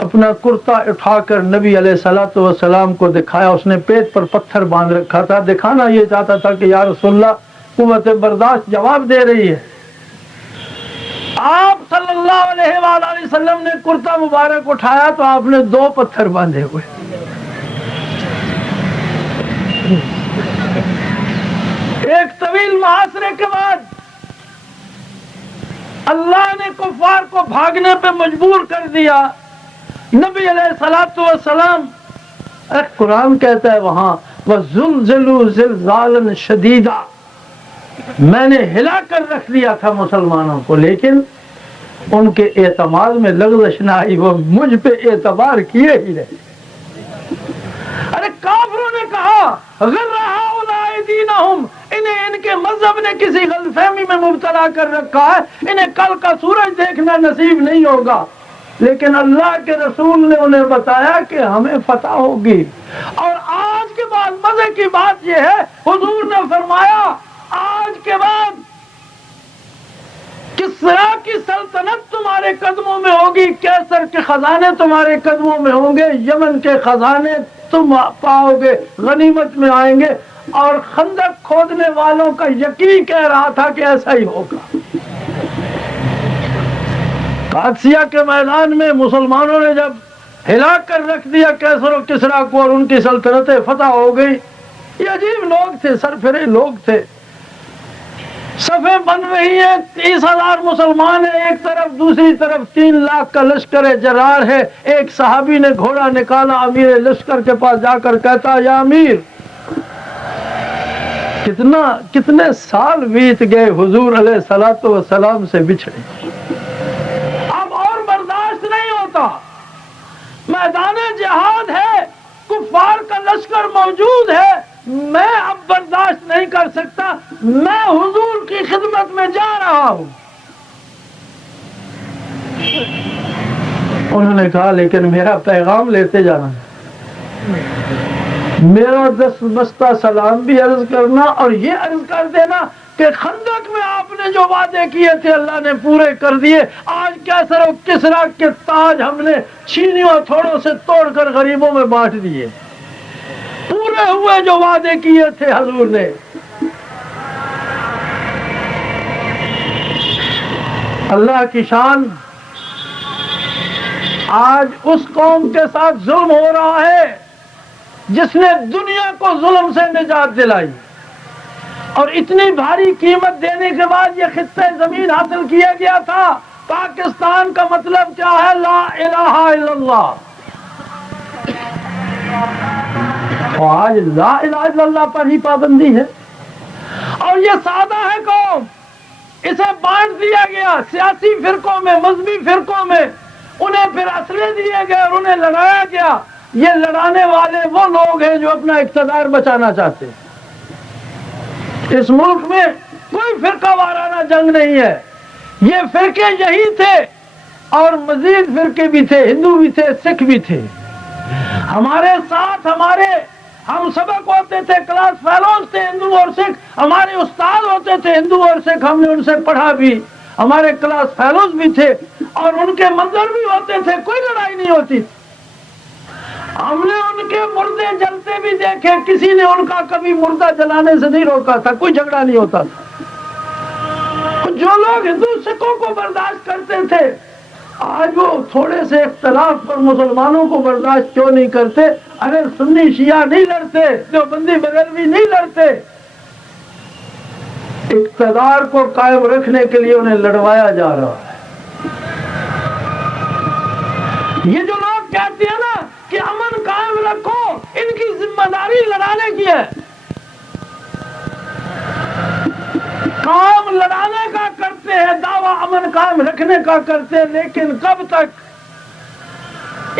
اپنا کرتا اٹھا کر نبی علیہ الصلوۃ والسلام کو دکھایا. اس نے پیٹ پر پتھر باندھ رکھا تھا. دکھانا یہ چاہتا تھا کہ یا رسول اللہ، قوت برداشت جواب دے رہی ہے. آپ صلی اللہ علیہ وآلہ وسلم نے کرتا مبارک اٹھایا تو آپ نے 2 پتھر باندھے ہوئے. ایک طویل محاصرے کے بعد اللہ نے کفار کو بھاگنے پہ مجبور کر دیا. نبی علیہ الصلوۃ والسلام، قرآن کہتا ہے وہاں وَزُلْزِلُوا زِلْزَالًا شَدِيدًا، میں نے ہلا کر رکھ دیا تھا مسلمانوں کو، لیکن ان کے اعتماد میں لغزش نہ آئی، وہ مجھ پہ اعتبار کیے ہی رہے. ارے کافروں نے کہا غر ہؤلاء دینہم، انہیں ان کے مذہب نے کسی غلط فہمی میں مبتلا کر رکھا ہے، انہیں کل کا سورج دیکھنا نصیب نہیں ہوگا. لیکن اللہ کے رسول نے انہیں بتایا کہ ہمیں فتح ہوگی. اور آج کے بعد مزے کی بات یہ ہے، حضور نے فرمایا آج کے بعد کسرا کی سلطنت تمہارے قدموں میں ہوگی، کیسر کے خزانے تمہارے قدموں میں ہوں گے، یمن کے خزانے تم پاؤ گے، غنیمت میں آئیں گے. اور خندق کھودنے والوں کا یقین کہہ رہا تھا کہ ایسا ہی ہوگا. قادسیہ کے میدان میں مسلمانوں نے جب ہلا کر رکھ دیا کیسر و کسرا کو اور ان کی سلطنتیں فتح ہو گئی. یہ عجیب لوگ تھے، سرفرے لوگ تھے. صفیں بن رہی ہیں، 30,000 مسلمان ہیں ایک طرف، دوسری طرف 3 لاکھ کا لشکر جرار ہے. ایک صحابی نے گھوڑا نکالا، امیر لشکر کے پاس جا کر کہتا یا امیر، کتنے سال بیت گئے حضور علیہ الصلوۃ والسلام سے بچھڑے، اب اور برداشت نہیں ہوتا. میدان جہاد ہے، کفار کا لشکر موجود ہے، میں اب برداشت نہیں کر سکتا، میں حضور کی خدمت میں جا رہا ہوں. انہوں نے کہا لیکن میرا پیغام لیتے جانا، میرا 10 بستہ سلام بھی عرض کرنا، اور یہ عرض کر دینا کہ خندق میں آپ نے جو وعدے کیے تھے اللہ نے پورے کر دیے. آج کیسر و کسرا کے تاج ہم نے چھینیوں تھوڑوں سے توڑ کر غریبوں میں بانٹ دیے. پورے ہوئے جو وعدے کیے تھے حضور نے. اللہ کی شان. آج اس قوم کے ساتھ ظلم ہو رہا ہے جس نے دنیا کو ظلم سے نجات دلائی، اور اتنی بھاری قیمت دینے کے بعد یہ خطہ زمین حاصل کیا گیا تھا. پاکستان کا مطلب کیا ہے؟ لا الہ الا اللہ. اور آج لا الہ الا اللہ پر ہی پابندی ہے. اور یہ سادہ ہے قوم، اسے بانٹ دیا گیا سیاسی فرقوں میں، مذہبی فرقوں میں، انہیں پھر اسلحے دیے گئے اور انہیں لڑایا گیا. یہ لڑانے والے وہ لوگ ہیں جو اپنا اقتدار بچانا چاہتے ہیں. اس ملک میں کوئی فرقہ وارانہ جنگ نہیں ہے. یہ فرقے یہی تھے اور مزید فرقے بھی تھے، ہندو بھی تھے، سکھ بھی تھے. ہمارے ساتھ ہم سبق ہوتے تھے، کلاس فیلوز تھے ہندو اور سکھ، ہمارے استاد ہوتے تھے ہندو اور سکھ، ہم نے ان سے پڑھا بھی، ہمارے کلاس فیلوز بھی تھے اور ان کے منظر بھی ہوتے تھے. کوئی لڑائی نہیں ہوتی تھی. ہم نے ان کے مردے جلتے بھی دیکھے، کسی نے ان کا کبھی مردہ جلانے سے نہیں روکا تھا، کوئی جھگڑا نہیں ہوتا تھا. جو لوگ ہندو سکھوں کو برداشت کرتے تھے، آج وہ تھوڑے سے اختلاف پر مسلمانوں کو برداشت کیوں نہیں کرتے؟ ارے سنی شیعہ نہیں لڑتے، دیوبندی بریلوی نہیں لڑتے. اقتدار کو قائم رکھنے کے لیے انہیں لڑوایا جا رہا ہے. یہ جو لوگ کہتے ہیں نا کہ امن قائم رکھو، ان کی ذمہ داری لڑانے کی ہے. کام لڑانے کا کرتے ہیں، دعویٰ امن قائم رکھنے کا کرتے ہیں، لیکن کب تک؟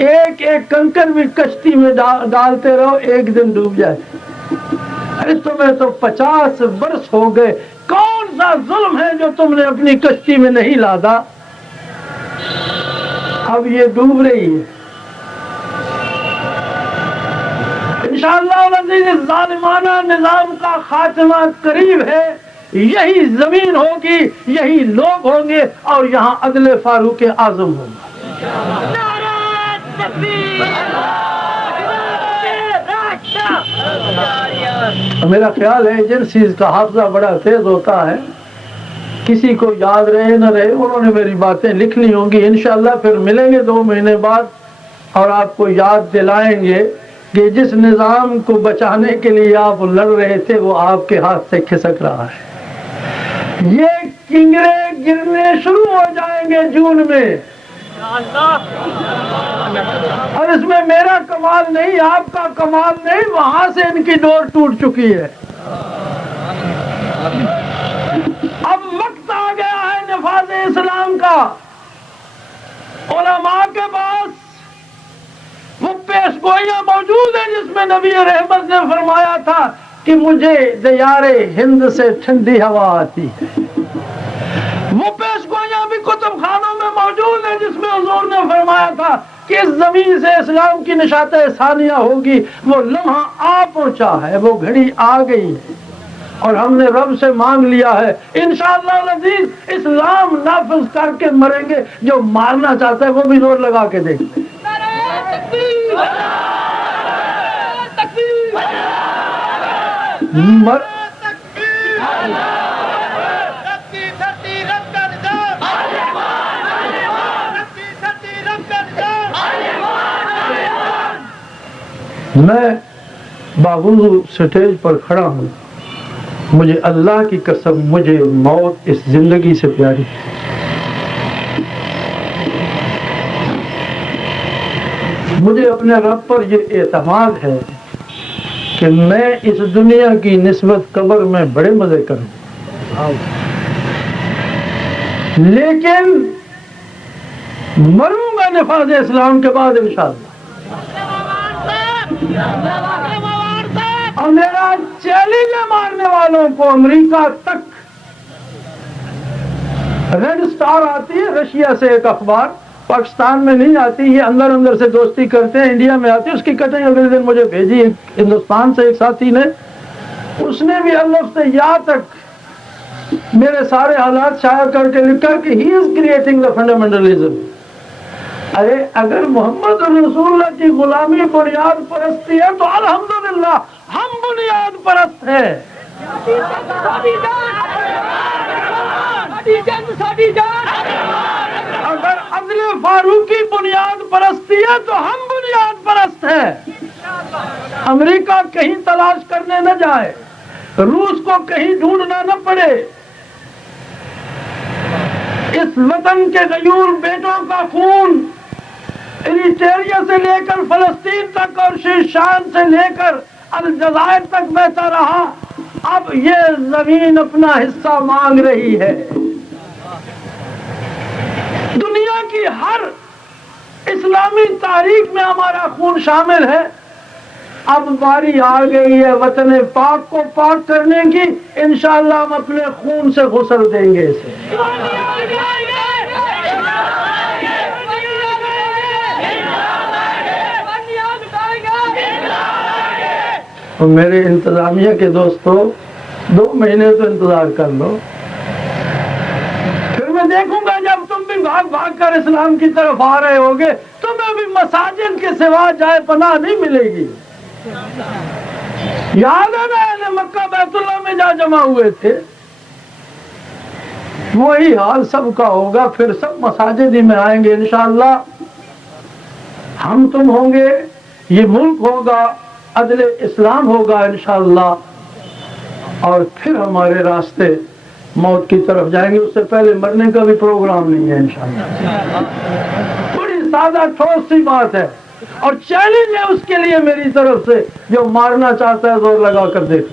ایک ایک کنکر بھی کشتی میں ڈالتے رہو، ایک دن ڈوب جائے. ارے تمہیں تو 50 برس ہو گئے، کون سا ظلم ہے جو تم نے اپنی کشتی میں نہیں لادا؟ اب یہ ڈوب رہی ہے. انشاءاللہ العزیز اس ظالمانہ نظام کا خاتمہ قریب ہے. یہی زمین ہوگی، یہی لوگ ہوں گے اور یہاں عدل فاروق اعظم ہوگا. میرا خیال ہے جن چیز کا حافظہ بڑا تیز ہوتا ہے، کسی کو یاد رہے نہ رہے، انہوں نے میری باتیں لکھ لی ہوں گی. انشاءاللہ پھر ملیں گے 2 مہینے بعد اور آپ کو یاد دلائیں گے کہ جس نظام کو بچانے کے لیے آپ لڑ رہے تھے وہ آپ کے ہاتھ سے کھسک رہا ہے. یہ کنگرے گرنے شروع ہو جائیں گے جون میں، اور اس میں میرا کمال نہیں، آپ کا کمال نہیں، وہاں سے ان کی ڈور ٹوٹ چکی ہے. اب وقت آ گیا ہے نفاذ اسلام کا. علماء کے پاس وہ پیش گوئیاں موجود ہیں جس میں نبی رحمت نے فرمایا تھا کہ مجھے دیار ہند سے ٹھنڈی ہوا آتی ہے. وہ پیش گوئیاں بھی کتب خانوں میں موجود ہیں جس میں حضور نے فرمایا تھا کہ اس زمین سے اسلام کی نشاط ثانیہ ہوگی. وہ لمحہ آ پہنچا ہے، وہ گھڑی آ گئی ہے اور ہم نے رب سے مانگ لیا ہے انشاءاللہ العزیز اسلام نافذ کر کے مریں گے. جو مارنا چاہتا ہے وہ بھی زور لگا کے دیکھ لیں. میں باوضو سٹیج پر کھڑا ہوں، مجھے اللہ کی قسم مجھے موت اس زندگی سے پیاری ہے. مجھے اپنے رب پر یہ اعتماد ہے کہ میں اس دنیا کی نسبت قبر میں بڑے مزے کروں، لیکن مروں گا نفاذ اسلام کے بعد انشاءاللہ. اور میرا چیلنج ہے مارنے والوں کو، امریکہ تک. ریڈ سٹار آتی ہے رشیا سے ایک اخبار، پاکستان میں نہیں آتی، یہ اندر اندر سے دوستی کرتے ہیں، انڈیا میں آتی ہے. اس کی کٹنگ اگلے دن مجھے بھیجی ہندوستان سے ایک ساتھی نے، اس نے بھی الف سے یا تک میرے سارے حالات شائع کر کے لکھا کہ ہی از کریٹنگ دا فنڈامنٹلزم. ارے اگر محمد رسول اللہ کی غلامی بنیاد پرستی ہے تو الحمدللہ ہم بنیاد پرست ہیں. اگر عدل فاروقی بنیاد پرستی ہے تو ہم بنیاد پرست ہیں. امریکہ کہیں تلاش کرنے نہ جائے، روس کو کہیں ڈھونڈنا نہ پڑے. اس وطن کے غیور بیٹوں کا خون ایریٹریا سے لے کر فلسطین تک اور شیشان سے لے کر الجزائر تک بہتا رہا، اب یہ زمین اپنا حصہ مانگ رہی ہے۔ دنیا کی ہر اسلامی تاریخ میں ہمارا خون شامل ہے، اب باری آ گئی ہے وطن پاک کو پاک کرنے کی، انشاءاللہ ہم اپنے خون سے غسل دیں گے اسے۔ اور میرے انتظامیہ کے دوستو، 2 مہینے تو انتظار کر لو، پھر میں دیکھوں گا جب تم بھی بھاگ بھاگ کر اسلام کی طرف آ رہے ہوگے، تمہیں بھی مساجد کے سوا جائے پناہ نہیں ملے گی۔ یاد ہے نا اہل مکہ بیت اللہ میں جا جمع ہوئے تھے، وہی حال سب کا ہوگا، پھر سب مساجد ہی میں آئیں گے انشاءاللہ۔ ہم تم ہوں گے، یہ ملک ہوگا، عدل اسلام ہوگا انشاءاللہ، اور پھر ہمارے راستے موت کی طرف جائیں گے۔ اس سے پہلے مرنے کا بھی پروگرام نہیں ہے انشاءاللہ۔ بڑی سادہ ٹھوس سی بات ہے، اور چیلنج ہے اس کے لیے میری طرف سے، جو مارنا چاہتا ہے زور لگا کر دیکھ۔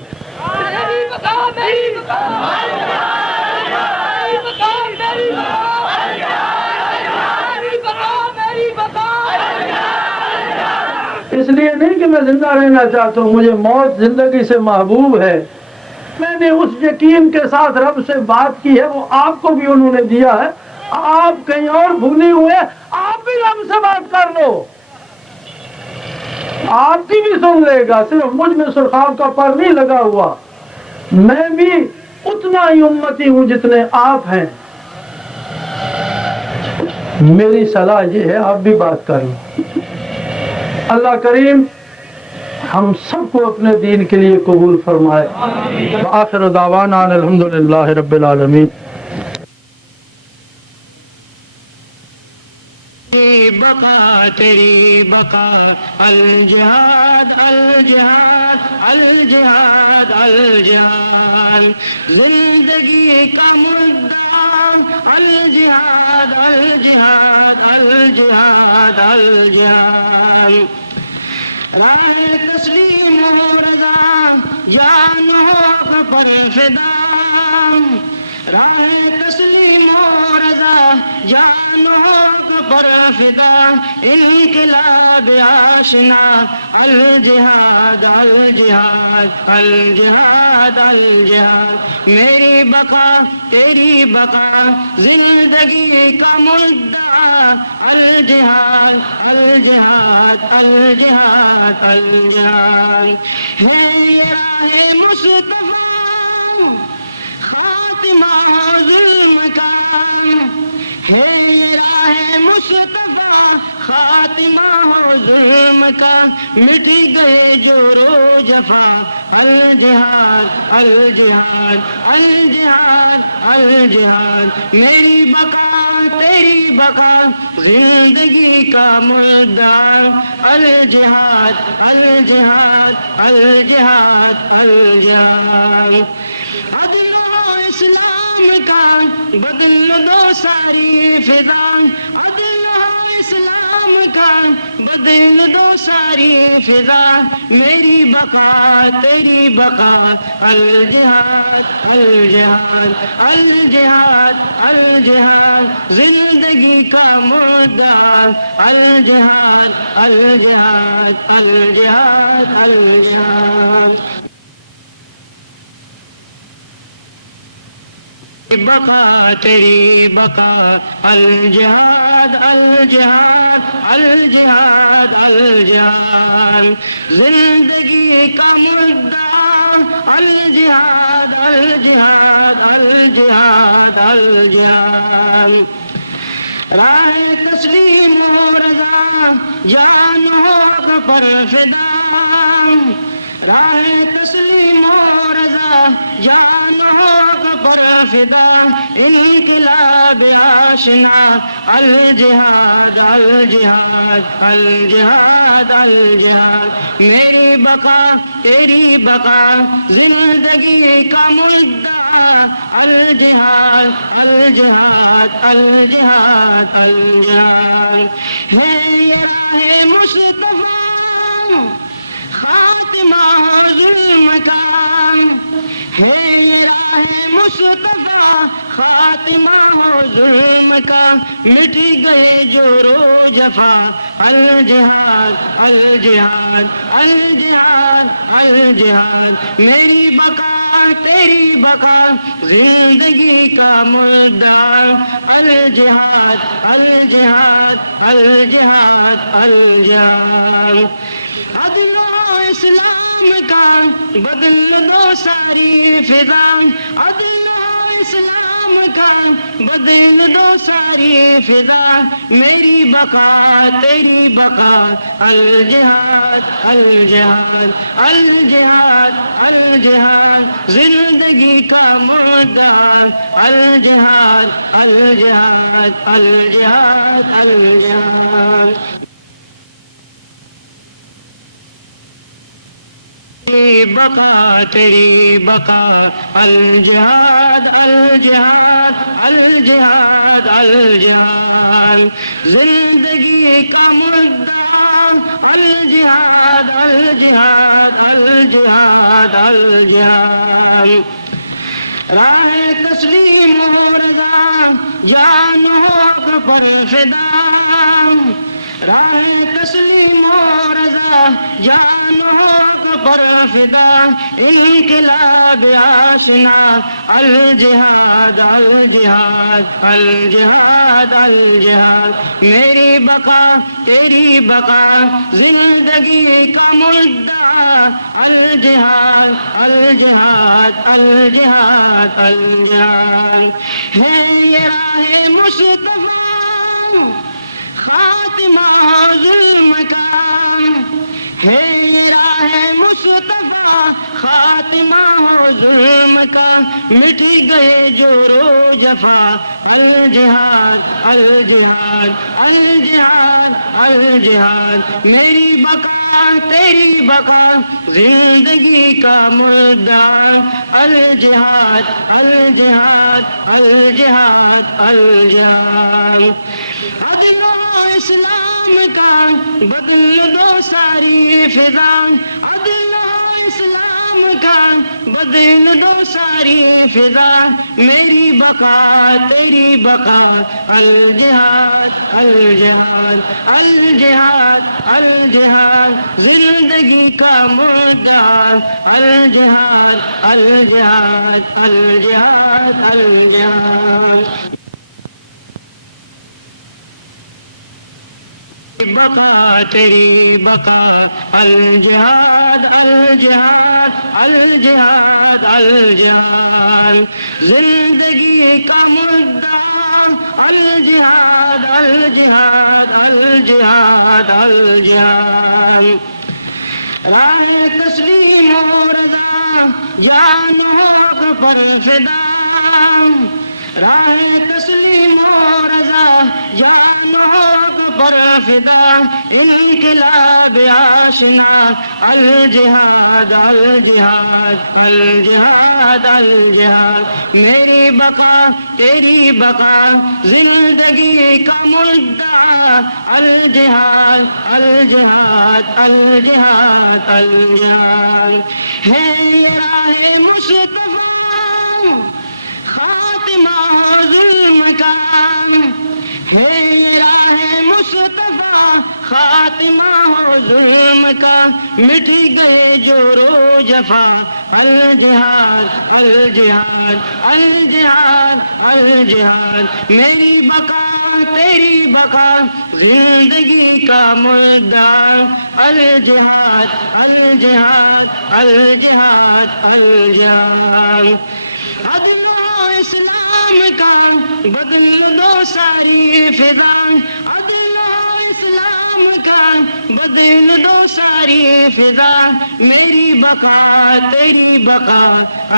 اس لیے نہیں کہ میں زندہ رہنا چاہتا ہوں، مجھے موت زندگی سے محبوب ہے۔ میں نے اس یقین کے ساتھ رب سے بات کی ہے، وہ آپ کو بھی انہوں نے دیا ہے۔ آپ کہیں اور بھولے ہوئے، آپ بھی رب سے بات کر لو، آپ کی بھی سن لے گا۔ صرف مجھ میں سرخاب کا پر نہیں لگا ہوا، میں بھی اتنا ہی امتی ہوں جتنے آپ ہیں۔ میری صلاح یہ ہے آپ بھی بات کر لو۔ اللہ کریم ہم سب کو اپنے دین کے لیے قبول فرمائے۔ وآخر دعوانا الحمدللہ رب العالمین۔ بقا تیری بقا، الجہاد الجہاد الجہاد الجہاد، زندگی کا مدعا الجہاد الجہاد الجہاد الجہاد، راہ تسلیم و رضا جان ہو پر فدا، راہ تسلیم و رضا جان ہو پر فدا، انقلاب آشنا الجہاد الجہاد الجہاد الجہاد، میری بقا تیری بقا، زندگی کا مدعا الجہاد الجہاد الجہاد الجہاد، ہے یہ راہ مصطفیٰ خاتمہ ظلم کا، ہے یہ راہ مصطفیٰ خاتمہ ظلم کا، مٹ گئے جور و جفا الجہاد الجہاد الجہاد الجہاد، میری بقا تیری بقا، زندگی کا مدعا الجہاد الجہاد الجہاد الجہاد، عدل و اسلام کا بدل دو ساری فضا، عدل و اسلام کا بدل دو ساری فضا، میری بقا تیری بقا، الجہاد الجہاد الجہاد الجہاد، زندگی کا مدعا الجہاد الجہاد الجہاد الجہاد، بقا تیری بقا، الجہاد الجہاد الجہاد الجہاد، زندگی کا مدعا الجہاد الجہاد الجہاد الجہاد، راہ تسلیم و رضا جان ہو پر فدا، راہ تسلیم و رضا جان ہو پر فدا، انقلاب آشنا الجہاد الجہاد الجہاد الجہاد، میری بقا تیری بقا، زندگی کا مدعا الجہاد الجہاد الجہاد الجہاد ہے یہ راہ مصطفیٰ خاتمہ ظلم کا ہے یہ راہ مصطفیٰ خاتمہ ظلم کا مٹ گئے جو رو جفا الجہاد الجہاد الجہاد الجہاد میری بقا تیری بقا زندگی کا مدعا الجہاد الجہاد الجہاد الجہاد عدل و اسلام کا بدل دو ساری فضا عدل و اسلام کا بدل دو ساری فضا میری بقا تیری بقا الجہاد الجہاد الجہاد الجہاد زندگی کا مدعا الجہاد الجہاد الجہاد الجہاد بقا تیری بقا الجہاد الجہاد الجہاد الجہاد زندگی کا مدعا الجہاد الجہاد الجہاد الجہاد راہ تسلیم و رضا جان حق پر فدا راہ تسلیم و رضا جان حق پر فدا انقلاب آشنا الجہاد الجہاد الجہاد الجہاد میری بقا تیری بقا زندگی کا مدعا الجہاد الجہاد الجہاد الجہاد ہے یہ راہ مصطفیٰ خاتمہ ظلم کا ہے یہ راہ مصطفیٰ خاتمہ ظلم کا مٹ گئے جو رو جفا الجہاد الجہاد الجہاد الجہاد میری بقا تیری بقا زندگی کا مدعا الجہاد الجہاد الجہاد الجہاد عدل و اسلام کا بدل دو ساری فضا عدل و اسلام کا بدل دو ساری فضا میری بقا تیری بقا الجہاد الجہاد الجہاد الجہاد زندگی کا مدعا الجہاد الجہاد الجہاد الجہاد بقا تیری بقا الجہاد الجہاد الجہاد الجہاد زندگی کا مدعا الجہاد الجہاد الجہاد الجہاد راہ تسلیم و رضا جان حق پر فدا راہ تسلیم و رضا جان حق پر فدا انقلاب آشنا الجہاد الجہاد الجہاد الجہاد میری بقا تیری بقا زندگی کا مدعا الجہاد الجہاد الجہاد الجہاد ہے یہ راہ مصطفیٰ خاتمہ ظلم کا ہے یہ راہ مصطفیٰ خاتمہ ظلم کا مٹ گئے جو رو جفا الجہاد الجہاد الجہاد الجہاد میری بقا تیری بقا زندگی کا مدعا الجہاد الجہاد الجہاد الجہاد عدل و اسلام کا بدل دو ساری فضا عدل و اسلام کا بدل دو ساری فضا میری بقا تیری بقا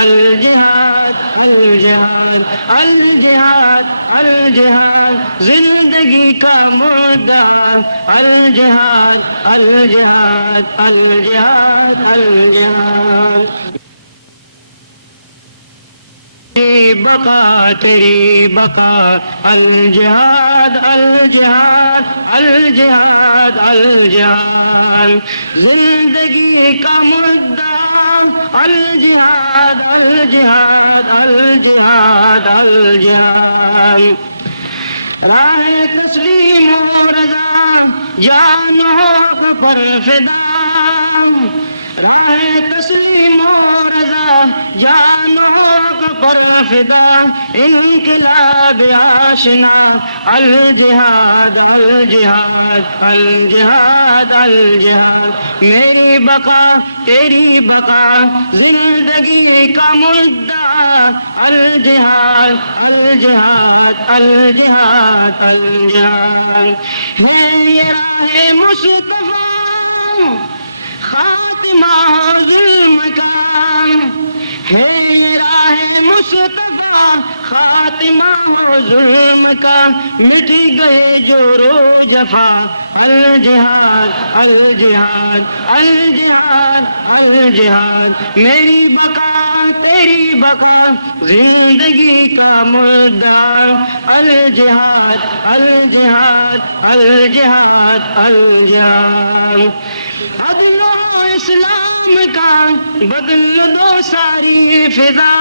الجہاد الجہاد الجہاد الجہاد زندگی کا مدعا الجہاد الجہاد الجہاد الجہاد بقا تیری بقا الجہاد الجہاد الجہاد الجہاد زندگی کا مدعا الجہاد الجہاد الجہاد الجہاد راہ تسلیم و رضا جانوں پر فدا راہ تسلیم و رضا جانوں پر فدا انقلاب آشنا الجہاد الجہاد الجہاد الجہاد میری بقا تیری بقا زندگی کا مدعا الجہاد الجہاد الجہاد الجہاد ہے یہ راہ مصطفیٰ خاتمہ ظلم کا ہے یہ راہ مصطفیٰ خاتمہ ظلم کا مٹ گئے جو رو جفا الجہاد الجہاد الجہاد الجہاد میری بقا تیری بقا زندگی کا مدعا الجہاد الجہاد الجہاد الجہاد عدل و اسلام کا بدل دو ساری فضا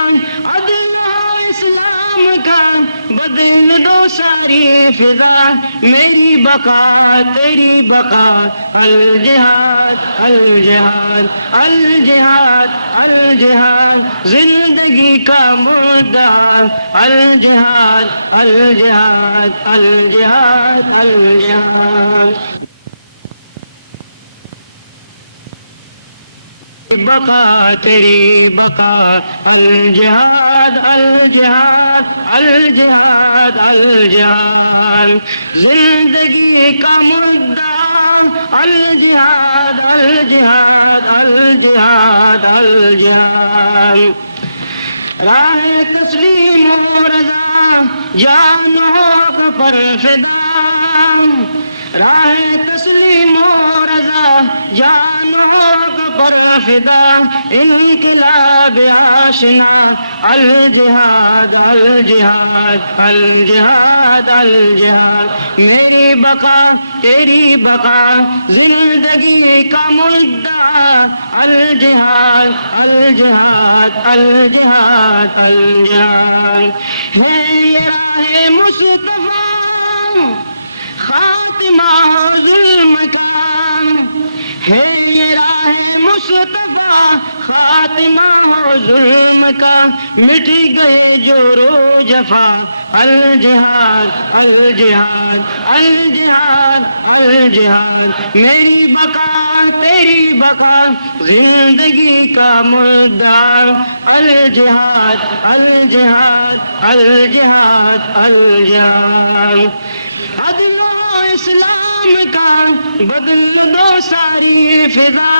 عدل و اسلام کا بدل دو ساری فضا میری بقا تیری بقا الجہاد الجہاد الجہاد الجہاد زندگی کا مدعا الجہاد الجہاد الجہاد الجہاد بقا تیری بقا الجہاد الجہاد الجہاد الجہاد زندگی کا مدعا الجہاد الجہاد الجہاد الجہاد راہ تسلیم و رضا جانوں پر فدا راہ تسلیم و رضا جانوں پر فدا انقلاب آشنا الجہاد الجہاد الجہاد الجہاد میری بقا تیری بقا زندگی کا مدعا الجہاد الجہاد الجہاد الجہاد ہے یہ راہ مصطفیٰ خاتمہ ظلم کا ہے یہ راہ مصطفیٰ خاتمہ ظلم کا مٹ گئے جو رو جفا الجہاد الجہاد الجہاد الجہاد میری بقا تیری بقا زندگی کا مدعا الجہاد الجہاد الجہاد الجہاد عدل و اسلام کا بدل دو ساری فضا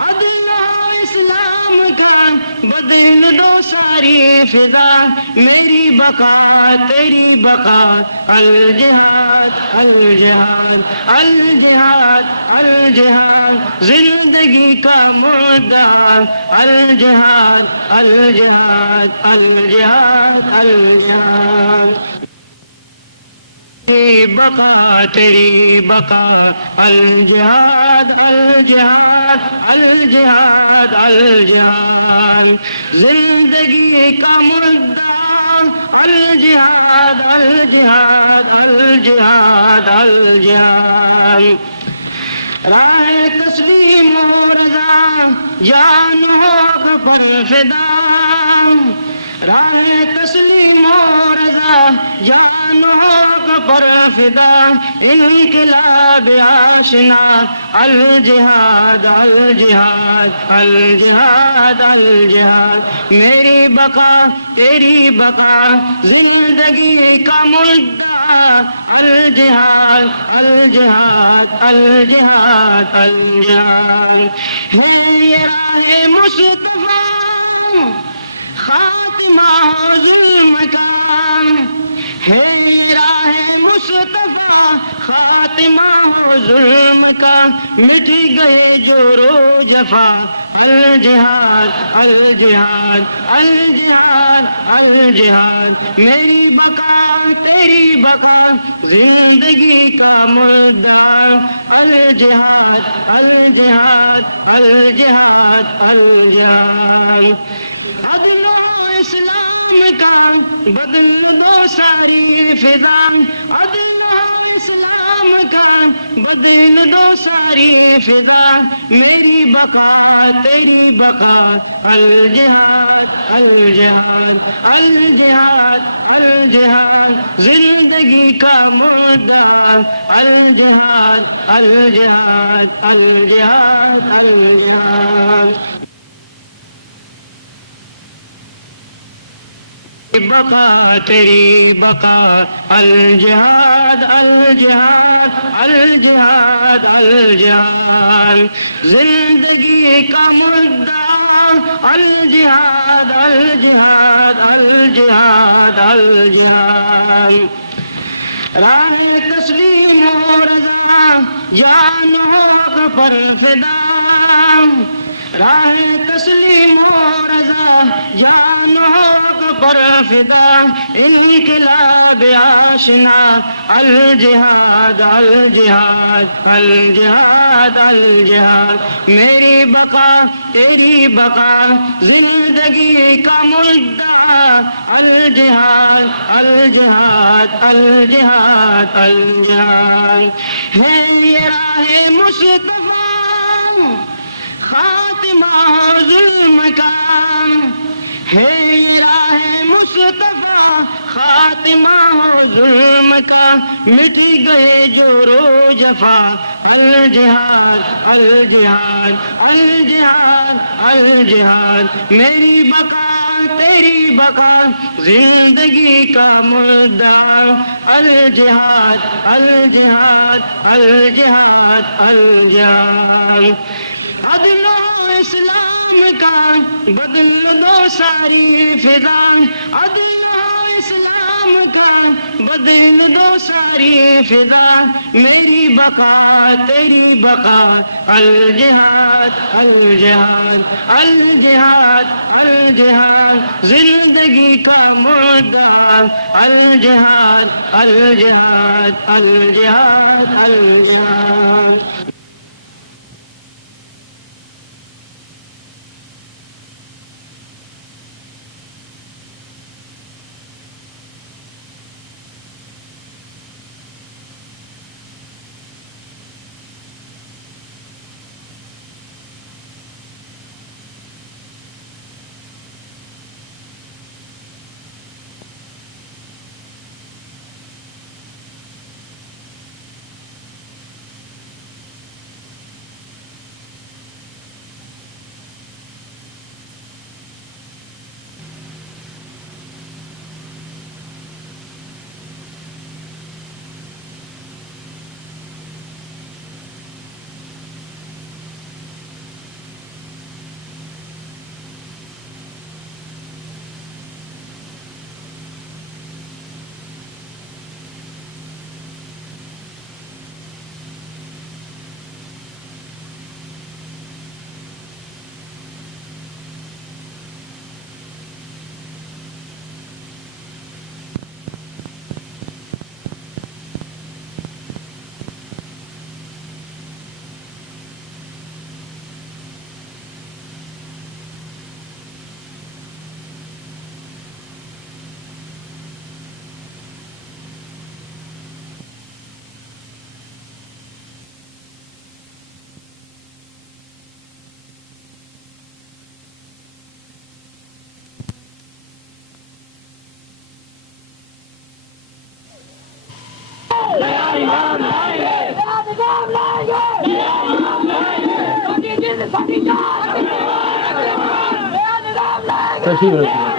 عدل و اسلام کا بدل دو ساری فضا میری بقا تیری بقا الجہاد الجہاد الجہاد الجہاد زندگی کا مدعا الجہاد الجہاد الجہاد الجہاد بقا تیری بقا الجہاد الجہاد الجہاد الجہاد زندگی کا مدعا الجہاد الجہاد الجہاد الجہاد راہ تسلیم و رضا جانوں پر فدا راہ تسلیم و رضا جانوں پر فدا انقلاب آشنا الجہاد الجہاد الجہاد الجہاد میری بقا تیری بقا زندگی کا مدعا الجہاد الجہاد الجہاد الجہاد ہے یہ راہ مصطفیٰ خاتمہ ظلم کا ہے راہ مصطفیٰ بقا خاتمہ ہو ظلم کا، مٹ گئے جور و جفا، الجہاد الجہاد الجہاد الجہاد، میری بقا تیری بقا زندگی کا مدعا، الجہاد الجہاد الجہاد الجہاد، عدل و اسلام کا بدل دو ساری فضا، عدل و اسلام کا بدل دو ساری فضا، میری بقا تیری بقا، الجہاد الجہاد الجہاد الجہاد، زندگی کا مدعا، الجہاد الجہاد الجہاد الجہاد، بقا تیری بقا، الجہاد الجہاد الجہاد الجہاد، زندگی کا مدعا، الجہاد الجہاد الجہاد الجہاد، راہ تسلیم و رضا جان و حق پر فدا، راہ تسلیم و رضا جان و حق پر فدا، انقلاب آشنا، الجہاد الجہاد الجہاد الجہاد، میری بقا تیری بقا زندگی کا مدعا، الجہاد الجہاد الجہاد الجہاد، ہے یہ راہ مصطفیٰ خاتمہ ظلم کا، ہے یہ راہ مصطفیٰ خاتمہ ظلم کا، مٹ گئے جور و جفا، الجہاد الجہاد الجہاد الجہاد، میری بقا تیری بقا زندگی کا مدعا، الجہاد الجہاد الجہاد الجہاد، عدل و اسلام کا بدل دو ساری فضا، عدل و اسلام کا بدل دو ساری فضا، میری بقا تیری بقا، الجہاد الجہاد الجہاد الجہاد، زندگی کا مدعا، الجہاد الجہاد الجہاد الجہاد، تشریف رکھیے.